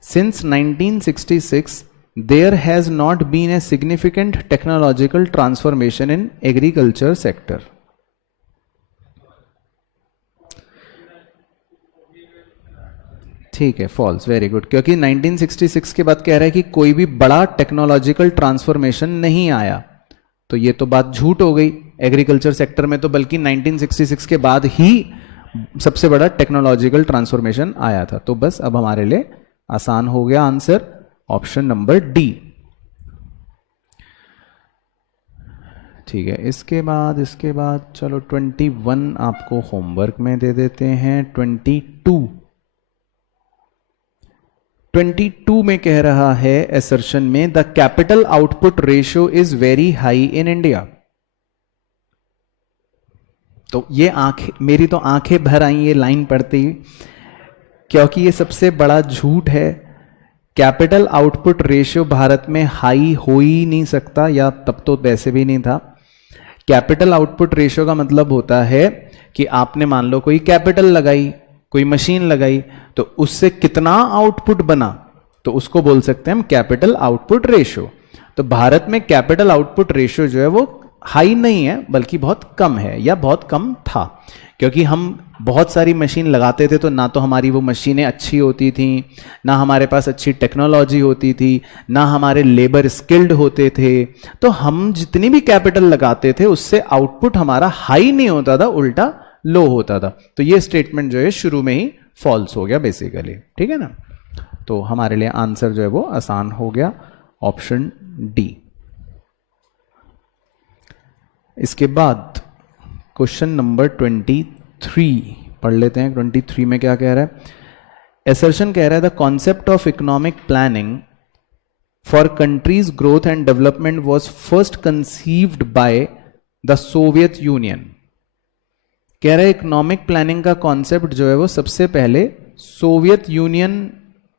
since 1966 there has not been a significant technological transformation in agriculture sector. ठीक है, फॉल्स, वेरी गुड। क्योंकि 1966 के बाद कह रहा है कि कोई भी बड़ा टेक्नोलॉजिकल ट्रांसफॉर्मेशन नहीं आया, तो ये तो बात झूठ हो गई एग्रीकल्चर सेक्टर में। तो बल्कि 1966 के बाद ही सबसे बड़ा टेक्नोलॉजिकल ट्रांसफॉर्मेशन आया था। तो बस अब हमारे लिए आसान हो गया आंसर, ऑप्शन नंबर डी। ठीक है, इसके बाद चलो 21 आपको होमवर्क में दे देते हैं। 22 में कह रहा है एसर्शन में, the capital output ratio is very high in India. तो ये मेरी तो आंखें भर आई ये लाइन पढ़ते ही, क्योंकि ये सबसे बड़ा झूठ है। कैपिटल आउटपुट रेशियो भारत में हाई हो ही नहीं सकता, या तब तो वैसे भी नहीं था। कैपिटल आउटपुट रेशियो का मतलब होता है कि आपने मान लो कोई कैपिटल लगाई, कोई मशीन लगाई, तो उससे कितना आउटपुट बना, तो उसको बोल सकते हैं हम कैपिटल आउटपुट रेशियो। तो भारत में कैपिटल आउटपुट रेशियो जो है वो हाई नहीं है, बल्कि बहुत कम है, या बहुत कम था। क्योंकि हम बहुत सारी मशीन लगाते थे, तो ना तो हमारी वो मशीनें अच्छी होती थी, ना हमारे पास अच्छी टेक्नोलॉजी होती थी, ना हमारे लेबर स्किल्ड होते थे। तो हम जितनी भी कैपिटल लगाते थे उससे आउटपुट हमारा हाई नहीं होता था, उल्टा लो होता था। तो ये स्टेटमेंट जो है शुरू में ही फॉल्स हो गया बेसिकली, ठीक है ना। तो हमारे लिए आंसर जो है वो आसान हो गया, ऑप्शन डी। इसके बाद क्वेश्चन नंबर 23 पढ़ लेते हैं। 23 में क्या कह रहा है? एसर्शन कह रहा है the concept of economic planning for countries growth and development was first conceived by the Soviet Union. कह रहा है इकोनॉमिक प्लानिंग का कॉन्सेप्ट जो है वो सबसे पहले सोवियत यूनियन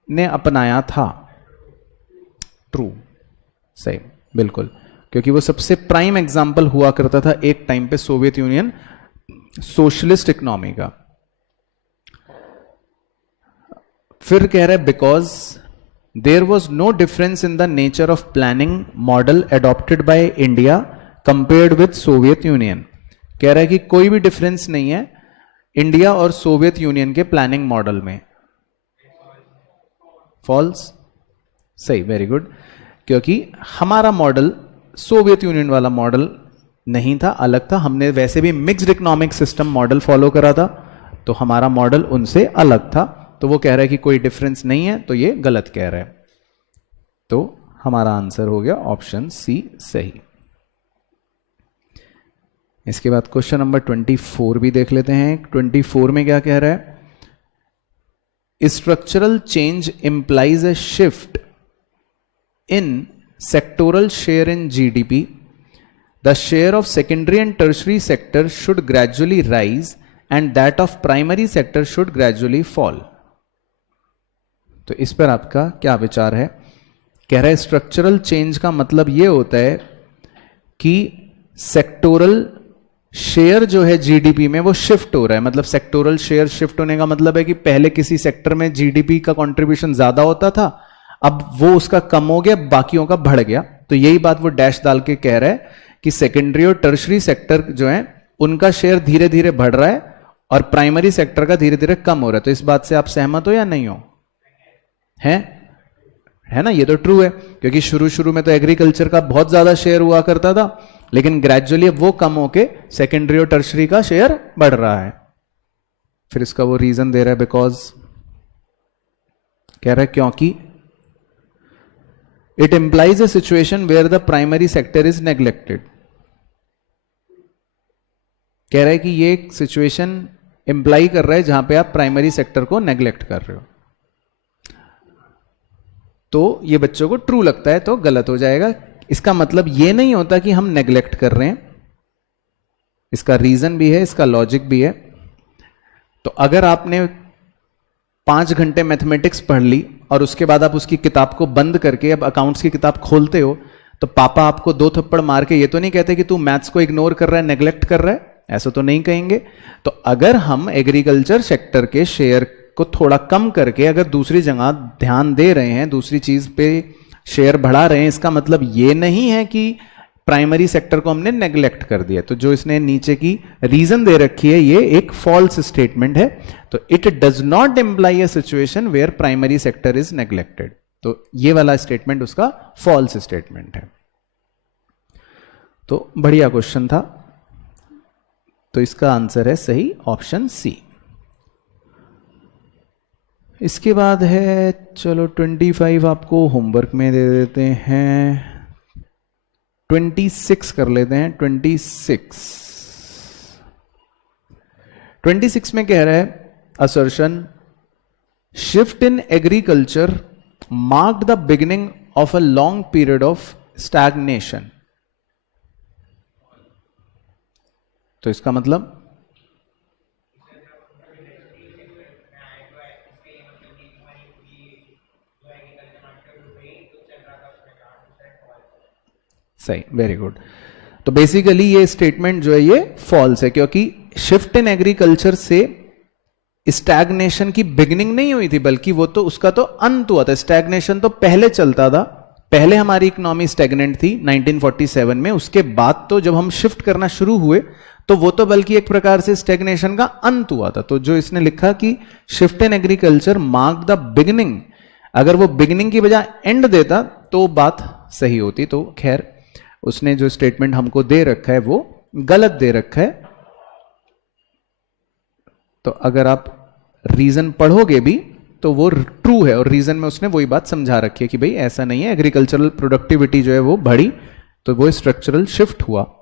ने अपनाया था। ट्रू, सही, बिल्कुल, क्योंकि वो सबसे प्राइम एग्जाम्पल हुआ करता था एक टाइम पे सोवियत यूनियन सोशलिस्ट इकोनॉमी का। फिर कह रहा है because there was no difference in the nature of planning model adopted by India compared with Soviet Union. कह रहा है कि कोई भी डिफरेंस नहीं है इंडिया और सोवियत यूनियन के प्लानिंग मॉडल में। फॉल्स, सही, वेरी गुड, क्योंकि हमारा मॉडल सोवियत यूनियन वाला मॉडल नहीं था, अलग था। हमने वैसे भी mixed economic system model follow करा था, तो हमारा मॉडल उनसे अलग था। तो वो कह रहा है कि कोई डिफरेंस नहीं है, तो ये गलत कह रहा है। तो हमारा आंसर हो गया ऑप्शन सी सही। इसके बाद क्वेश्चन नंबर 24 भी देख लेते हैं। 24 में क्या कह रहा है? Structural change implies a shift in sectoral share in GDP. The share of secondary and tertiary sector should gradually rise and that of primary sector should gradually fall. तो इस पर आपका क्या विचार है? कह रहा है स्ट्रक्चरल चेंज का मतलब यह होता है कि सेक्टोरल शेयर जो है जीडीपी में वो शिफ्ट हो रहा है, मतलब सेक्टोरल शेयर शिफ्ट होने का मतलब है कि पहले किसी सेक्टर में जीडीपी का कंट्रीब्यूशन ज्यादा होता था, अब वो उसका कम हो गया, बाकियों का बढ़ गया। तो यही बात वो डैश डाल के कह रहा है कि सेकेंडरी और टर्शरी सेक्टर जो है उनका शेयर धीरे धीरे बढ़ रहा है और प्राइमरी सेक्टर का धीरे धीरे कम हो रहा है। तो इस बात से आप सहमत हो या नहीं हो? है ना, ये तो ट्रू है, क्योंकि शुरू शुरू में तो एग्रीकल्चर का बहुत ज्यादा शेयर हुआ करता था, लेकिन ग्रेजुअली अब वो कम होके सेकेंडरी और टर्शरी का शेयर बढ़ रहा है। फिर इसका वो रीजन दे रहा है, बिकॉज कह रहा है क्योंकि it implies a situation where the primary sector is neglected. कह रहा है कि ये एक सिचुएशन इंप्लाई कर रहा है जहां पे आप प्राइमरी सेक्टर को नेग्लेक्ट कर रहे हो। तो ये बच्चों को ट्रू लगता है तो गलत हो जाएगा। इसका मतलब ये नहीं होता कि हम नेग्लेक्ट कर रहे हैं, इसका रीजन भी है, इसका लॉजिक भी है। तो अगर आपने 5 घंटे मैथमेटिक्स पढ़ ली और उसके बाद आप उसकी किताब को बंद करके अब अकाउंट्स की किताब खोलते हो, तो पापा आपको 2 थप्पड़ मार के ये तो नहीं कहते कि तू मैथ्स को इग्नोर कर रहा है, नेग्लेक्ट कर रहा है, ऐसा तो नहीं कहेंगे। तो अगर हम एग्रीकल्चर सेक्टर के शेयर को थोड़ा कम करके अगर दूसरी जगह ध्यान दे रहे हैं, दूसरी चीज पे शेयर बढ़ा रहे हैं, इसका मतलब ये नहीं है कि प्राइमरी सेक्टर को हमने नेग्लेक्ट कर दिया। तो जो इसने नीचे की रीजन दे रखी है ये एक फॉल्स स्टेटमेंट है। तो it does not imply a situation where primary sector is neglected. तो ये वाला स्टेटमेंट उसका फॉल्स स्टेटमेंट है। तो बढ़िया क्वेश्चन था, तो इसका आंसर है सही ऑप्शन सी। इसके बाद है, चलो 25 आपको होमवर्क में दे देते हैं, 26 कर लेते हैं। 26 में कह रहा है assertion shift in agriculture marked the beginning of a long period of stagnation. तो इसका मतलब सही, वेरी गुड। तो बेसिकली ये स्टेटमेंट जो है ये फॉल्स है, क्योंकि शिफ्ट इन एग्रीकल्चर से स्टैग्नेशन की बिगिनिंग नहीं हुई थी, बल्कि वो तो उसका तो अंत हुआ था। स्टैग्नेशन तो पहले चलता था, पहले हमारी इकोनॉमी स्टैग्नेंट थी 1947 में, उसके बाद तो जब हम शिफ्ट करना शुरू हुए तो वो तो बल्कि एक प्रकार से स्टैग्नेशन का अंत हुआ था। तो जो इसने लिखा कि shift in agriculture mark the beginning, अगर वो बिगिनिंग की बजाय एंड देता तो बात सही होती। तो खैर उसने जो स्टेटमेंट हमको दे रखा है वो गलत दे रखा है। तो अगर आप रीजन पढ़ोगे भी तो वो ट्रू है, और रीजन में उसने वही बात समझा रखी है कि भाई ऐसा नहीं है, एग्रीकल्चरल प्रोडक्टिविटी जो है वो बढ़ी तो वो स्ट्रक्चरल शिफ्ट हुआ।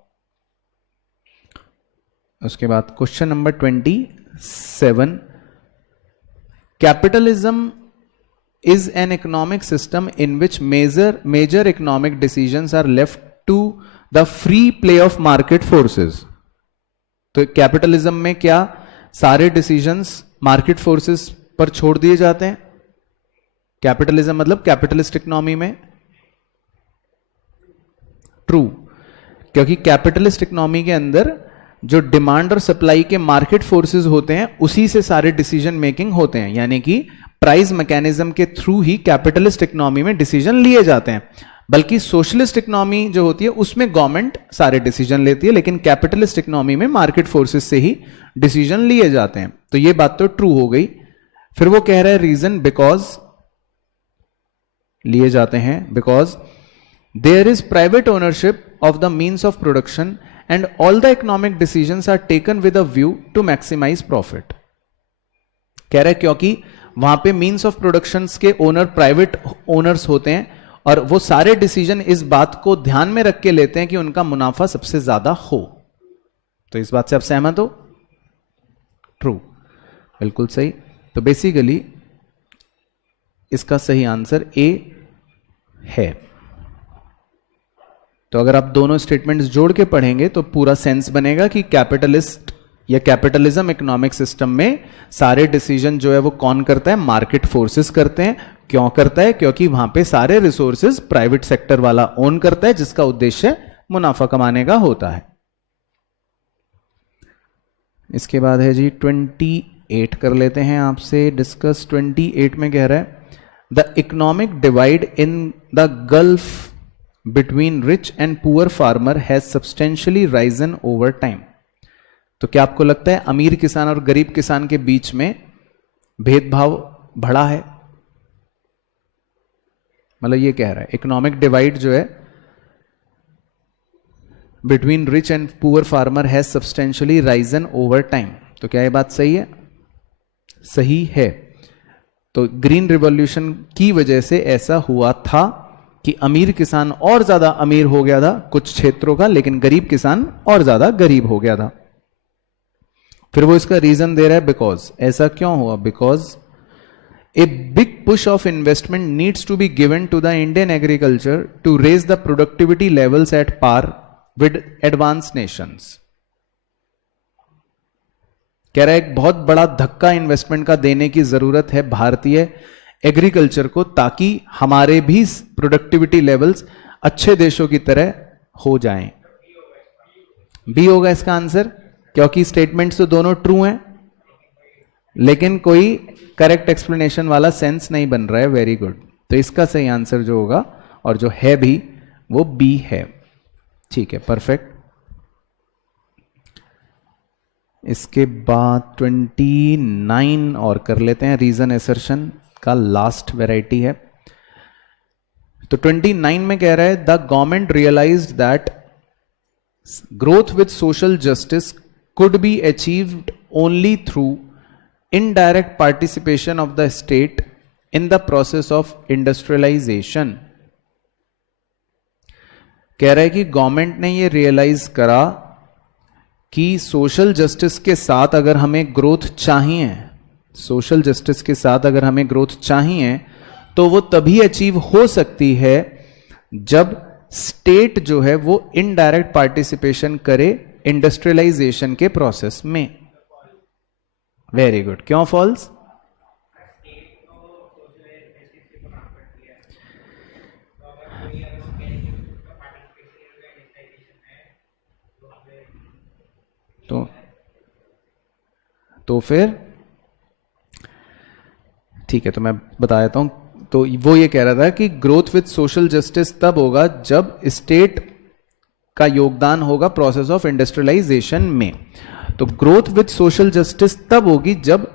उसके बाद question number 27, capitalism is an economic system in which major economic decisions are left to the free play of market forces। तो कैपिटलिज्म में क्या सारे डिसीजंस मार्केट फोर्सेस पर छोड़ दिए जाते हैं? कैपिटलिज्म मतलब कैपिटलिस्ट इकोनॉमी में ट्रू, क्योंकि कैपिटलिस्ट इकोनॉमी के अंदर जो डिमांड और सप्लाई के मार्केट फोर्सेस होते हैं उसी से सारे डिसीजन मेकिंग होते हैं, यानी कि प्राइस मैकेनिज्म के थ्रू ही कैपिटलिस्ट इकोनॉमी में डिसीजन लिए जाते हैं। बल्कि सोशलिस्ट इकोनॉमी जो होती है उसमें गवर्नमेंट सारे डिसीजन लेती है, लेकिन कैपिटलिस्ट इकोनॉमी में मार्केट फोर्सेस से ही डिसीजन लिए जाते हैं। तो ये बात तो ट्रू हो गई। फिर वो कह रहा है रीजन बिकॉज लिए जाते हैं, because there is private ownership of the means of production and all the economic decisions are taken with a view to maximise profit. कह रहा है क्योंकि वहां पे मीन्स ऑफ प्रोडक्शन के ओनर प्राइवेट ओनर्स होते हैं और वो सारे डिसीजन इस बात को ध्यान में रख के लेते हैं कि उनका मुनाफा सबसे ज्यादा हो। तो इस बात से आप सहमत हो? ट्रू, बिल्कुल सही। तो बेसिकली इसका सही आंसर ए है। तो अगर आप दोनों स्टेटमेंट्स जोड़ के पढ़ेंगे तो पूरा सेंस बनेगा कि कैपिटलिस्ट या कैपिटलिज्म इकोनॉमिक सिस्टम में सारे डिसीजन जो है वो कौन करता है? मार्केट फोर्सेस करते हैं। क्यों करता है? क्योंकि वहां पे सारे रिसोर्सेज प्राइवेट सेक्टर वाला ओन करता है, जिसका उद्देश्य मुनाफा कमाने का होता है। इसके बाद है जी 28 कर लेते हैं आपसे डिस्कस। 28 में कह रहा है the economic divide in the gulf between rich and poor farmer has substantially Ryzen over time. तो क्या आपको लगता है अमीर किसान और गरीब किसान के बीच में भेदभाव बढ़ा है? मतलब ये कह रहा है इकोनॉमिक डिवाइड जो है between rich and poor farmer has substantially Ryzen over time. तो क्या ये बात सही है? सही है। तो ग्रीन रिवॉल्यूशन की वजह से ऐसा हुआ था कि अमीर किसान और ज्यादा अमीर हो गया था कुछ क्षेत्रों का, लेकिन गरीब किसान और ज्यादा गरीब हो गया था। फिर वो इसका रीजन दे रहा है बिकॉज। ऐसा क्यों हुआ? Because a big push of investment needs to be given to the Indian agriculture to raise the productivity levels at par with advanced nations। कह रहा है एक बहुत बड़ा धक्का इन्वेस्टमेंट का देने की जरूरत है भारतीय एग्रीकल्चर को, ताकि हमारे भी प्रोडक्टिविटी लेवल्स अच्छे देशों की तरह हो जाएं। बी होगा इसका आंसर, क्योंकि स्टेटमेंट्स तो दोनों ट्रू हैं लेकिन कोई करेक्ट एक्सप्लेनेशन वाला सेंस नहीं बन रहा है। Very good. तो इसका सही आंसर जो होगा और जो है भी वो बी है। ठीक है, परफेक्ट। इसके बाद 29 और कर लेते हैं, रीजन एसर्शन का लास्ट वैरायटी है। तो 29 में कह रहा है the government realised that growth with social justice could be achieved only through indirect participation of the state in the process of industrialization। कह रहा है कि गवर्नमेंट ने ये रियलाइज करा कि सोशल जस्टिस के साथ अगर हमें ग्रोथ चाहिए, सोशल जस्टिस के साथ अगर हमें ग्रोथ चाहिए तो वो तभी अचीव हो सकती है जब स्टेट जो है वो इनडायरेक्ट पार्टिसिपेशन करे इंडस्ट्रियलाइजेशन के प्रोसेस में। Very good. क्यों फॉल्स? तो फिर ठीक है, तो मैं बता देता हूं। तो वो ये कह रहा था कि ग्रोथ विद सोशल जस्टिस तब होगा जब स्टेट का योगदान होगा प्रोसेस ऑफ इंडस्ट्रियलाइजेशन में। तो ग्रोथ विद सोशल जस्टिस तब होगी जब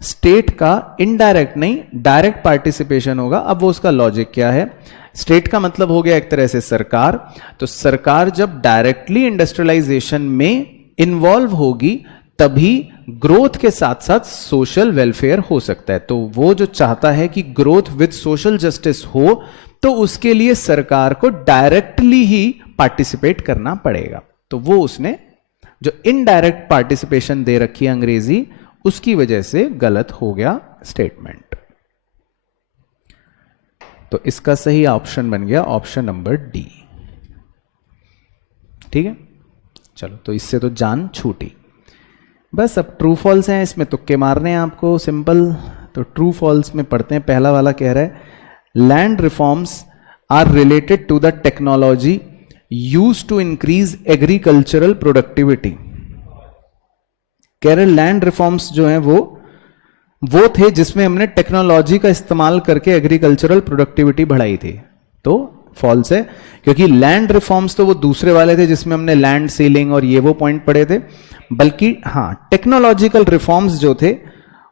स्टेट का इनडायरेक्ट नहीं डायरेक्ट पार्टिसिपेशन होगा। अब वो उसका लॉजिक क्या है? स्टेट का मतलब हो गया एक तरह से सरकार। तो सरकार जब डायरेक्टली इंडस्ट्रियलाइजेशन में इन्वॉल्व होगी तभी ग्रोथ के साथ साथ सोशल वेलफेयर हो सकता है। तो वो जो चाहता है कि ग्रोथ विद सोशल जस्टिस हो तो उसके लिए सरकार को डायरेक्टली ही पार्टिसिपेट करना पड़ेगा। तो वो उसने जो इनडायरेक्ट पार्टिसिपेशन दे रखी है अंग्रेजी, उसकी वजह से गलत हो गया स्टेटमेंट। तो इसका सही ऑप्शन बन गया ऑप्शन नंबर डी। ठीक है, चलो तो इससे तो जान छूटी। बस अब ट्रू फॉल्स हैं, इसमें तुक्के मारने हैं आपको, सिंपल। तो ट्रू फॉल्स में पढ़ते हैं। पहला वाला कह रहा है land reforms are related to the technology used to increase agricultural productivity. कह रहे लैंड रिफॉर्म्स जो हैं वो थे जिसमें हमने टेक्नोलॉजी का इस्तेमाल करके एग्रीकल्चरल प्रोडक्टिविटी बढ़ाई थी। तो फॉल्स है, क्योंकि लैंड रिफॉर्म्स तो वो दूसरे वाले थे जिसमें हमने लैंड सीलिंग और ये वो पॉइंट पढ़े थे। बल्कि हाँ, टेक्नोलॉजिकल रिफॉर्म्स जो थे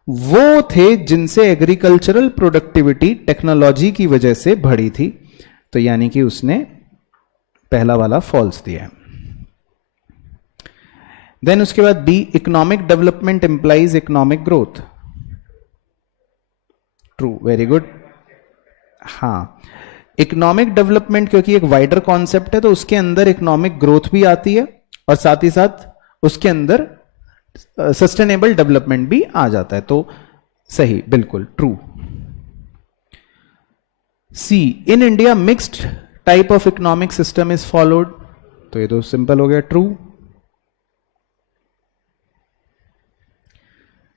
वो थे जिनसे एग्रीकल्चरल प्रोडक्टिविटी टेक्नोलॉजी की वजह से बढ़ी थी। तो यानी कि उसने पहला वाला फॉल्स दिया है। देन उसके बाद B, economic development implies economic growth. True, very good. हाँ, इकोनॉमिक डेवलपमेंट क्योंकि एक वाइडर कॉन्सेप्ट है तो उसके अंदर इकोनॉमिक ग्रोथ भी आती है और साथ ही साथ उसके अंदर सस्टेनेबल डेवलपमेंट भी आ जाता है। तो सही, बिल्कुल true. See, in India mixed type of economic system is followed. तो ये तो सिंपल हो गया, ट्रू।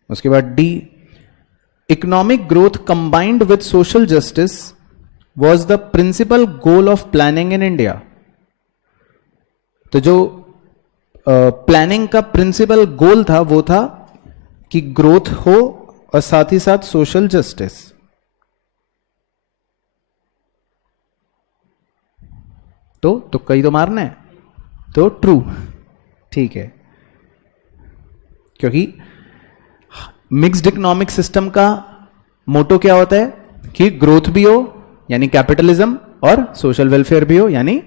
उसके बाद D, economic growth combined with social justice was the principal goal of planning in India. तो जो प्लानिंग का प्रिंसिपल गोल था वो था कि ग्रोथ हो और साथ ही साथ सोशल जस्टिस। तो तुक्का ही तो मारना है, तो ट्रू, ठीक है, क्योंकि मिक्स्ड इकोनॉमिक सिस्टम का मोटो क्या होता है कि ग्रोथ भी हो यानी कैपिटलिज्म और सोशल वेलफेयर भी हो यानी,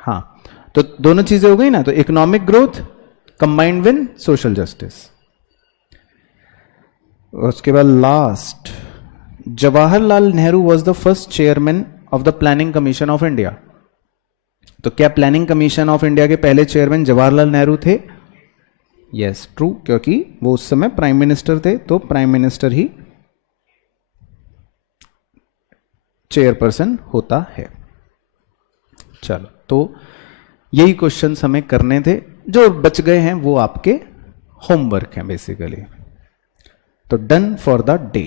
हाँ, तो दोनों चीजें हो गई ना, तो economic growth combined with social justice. उसके बाद last, Jawaharlal Nehru was the first chairman of the planning commission of India. तो क्या प्लानिंग कमीशन ऑफ इंडिया के पहले चेयरमैन जवाहरलाल नेहरू थे? यस, ट्रू, क्योंकि वो उस समय प्राइम मिनिस्टर थे, तो प्राइम मिनिस्टर ही चेयरपर्सन होता है। चलो, तो यही क्वेश्चंस हमें करने थे, जो बच गए हैं वो आपके होमवर्क हैं बेसिकली। तो डन फॉर द डे।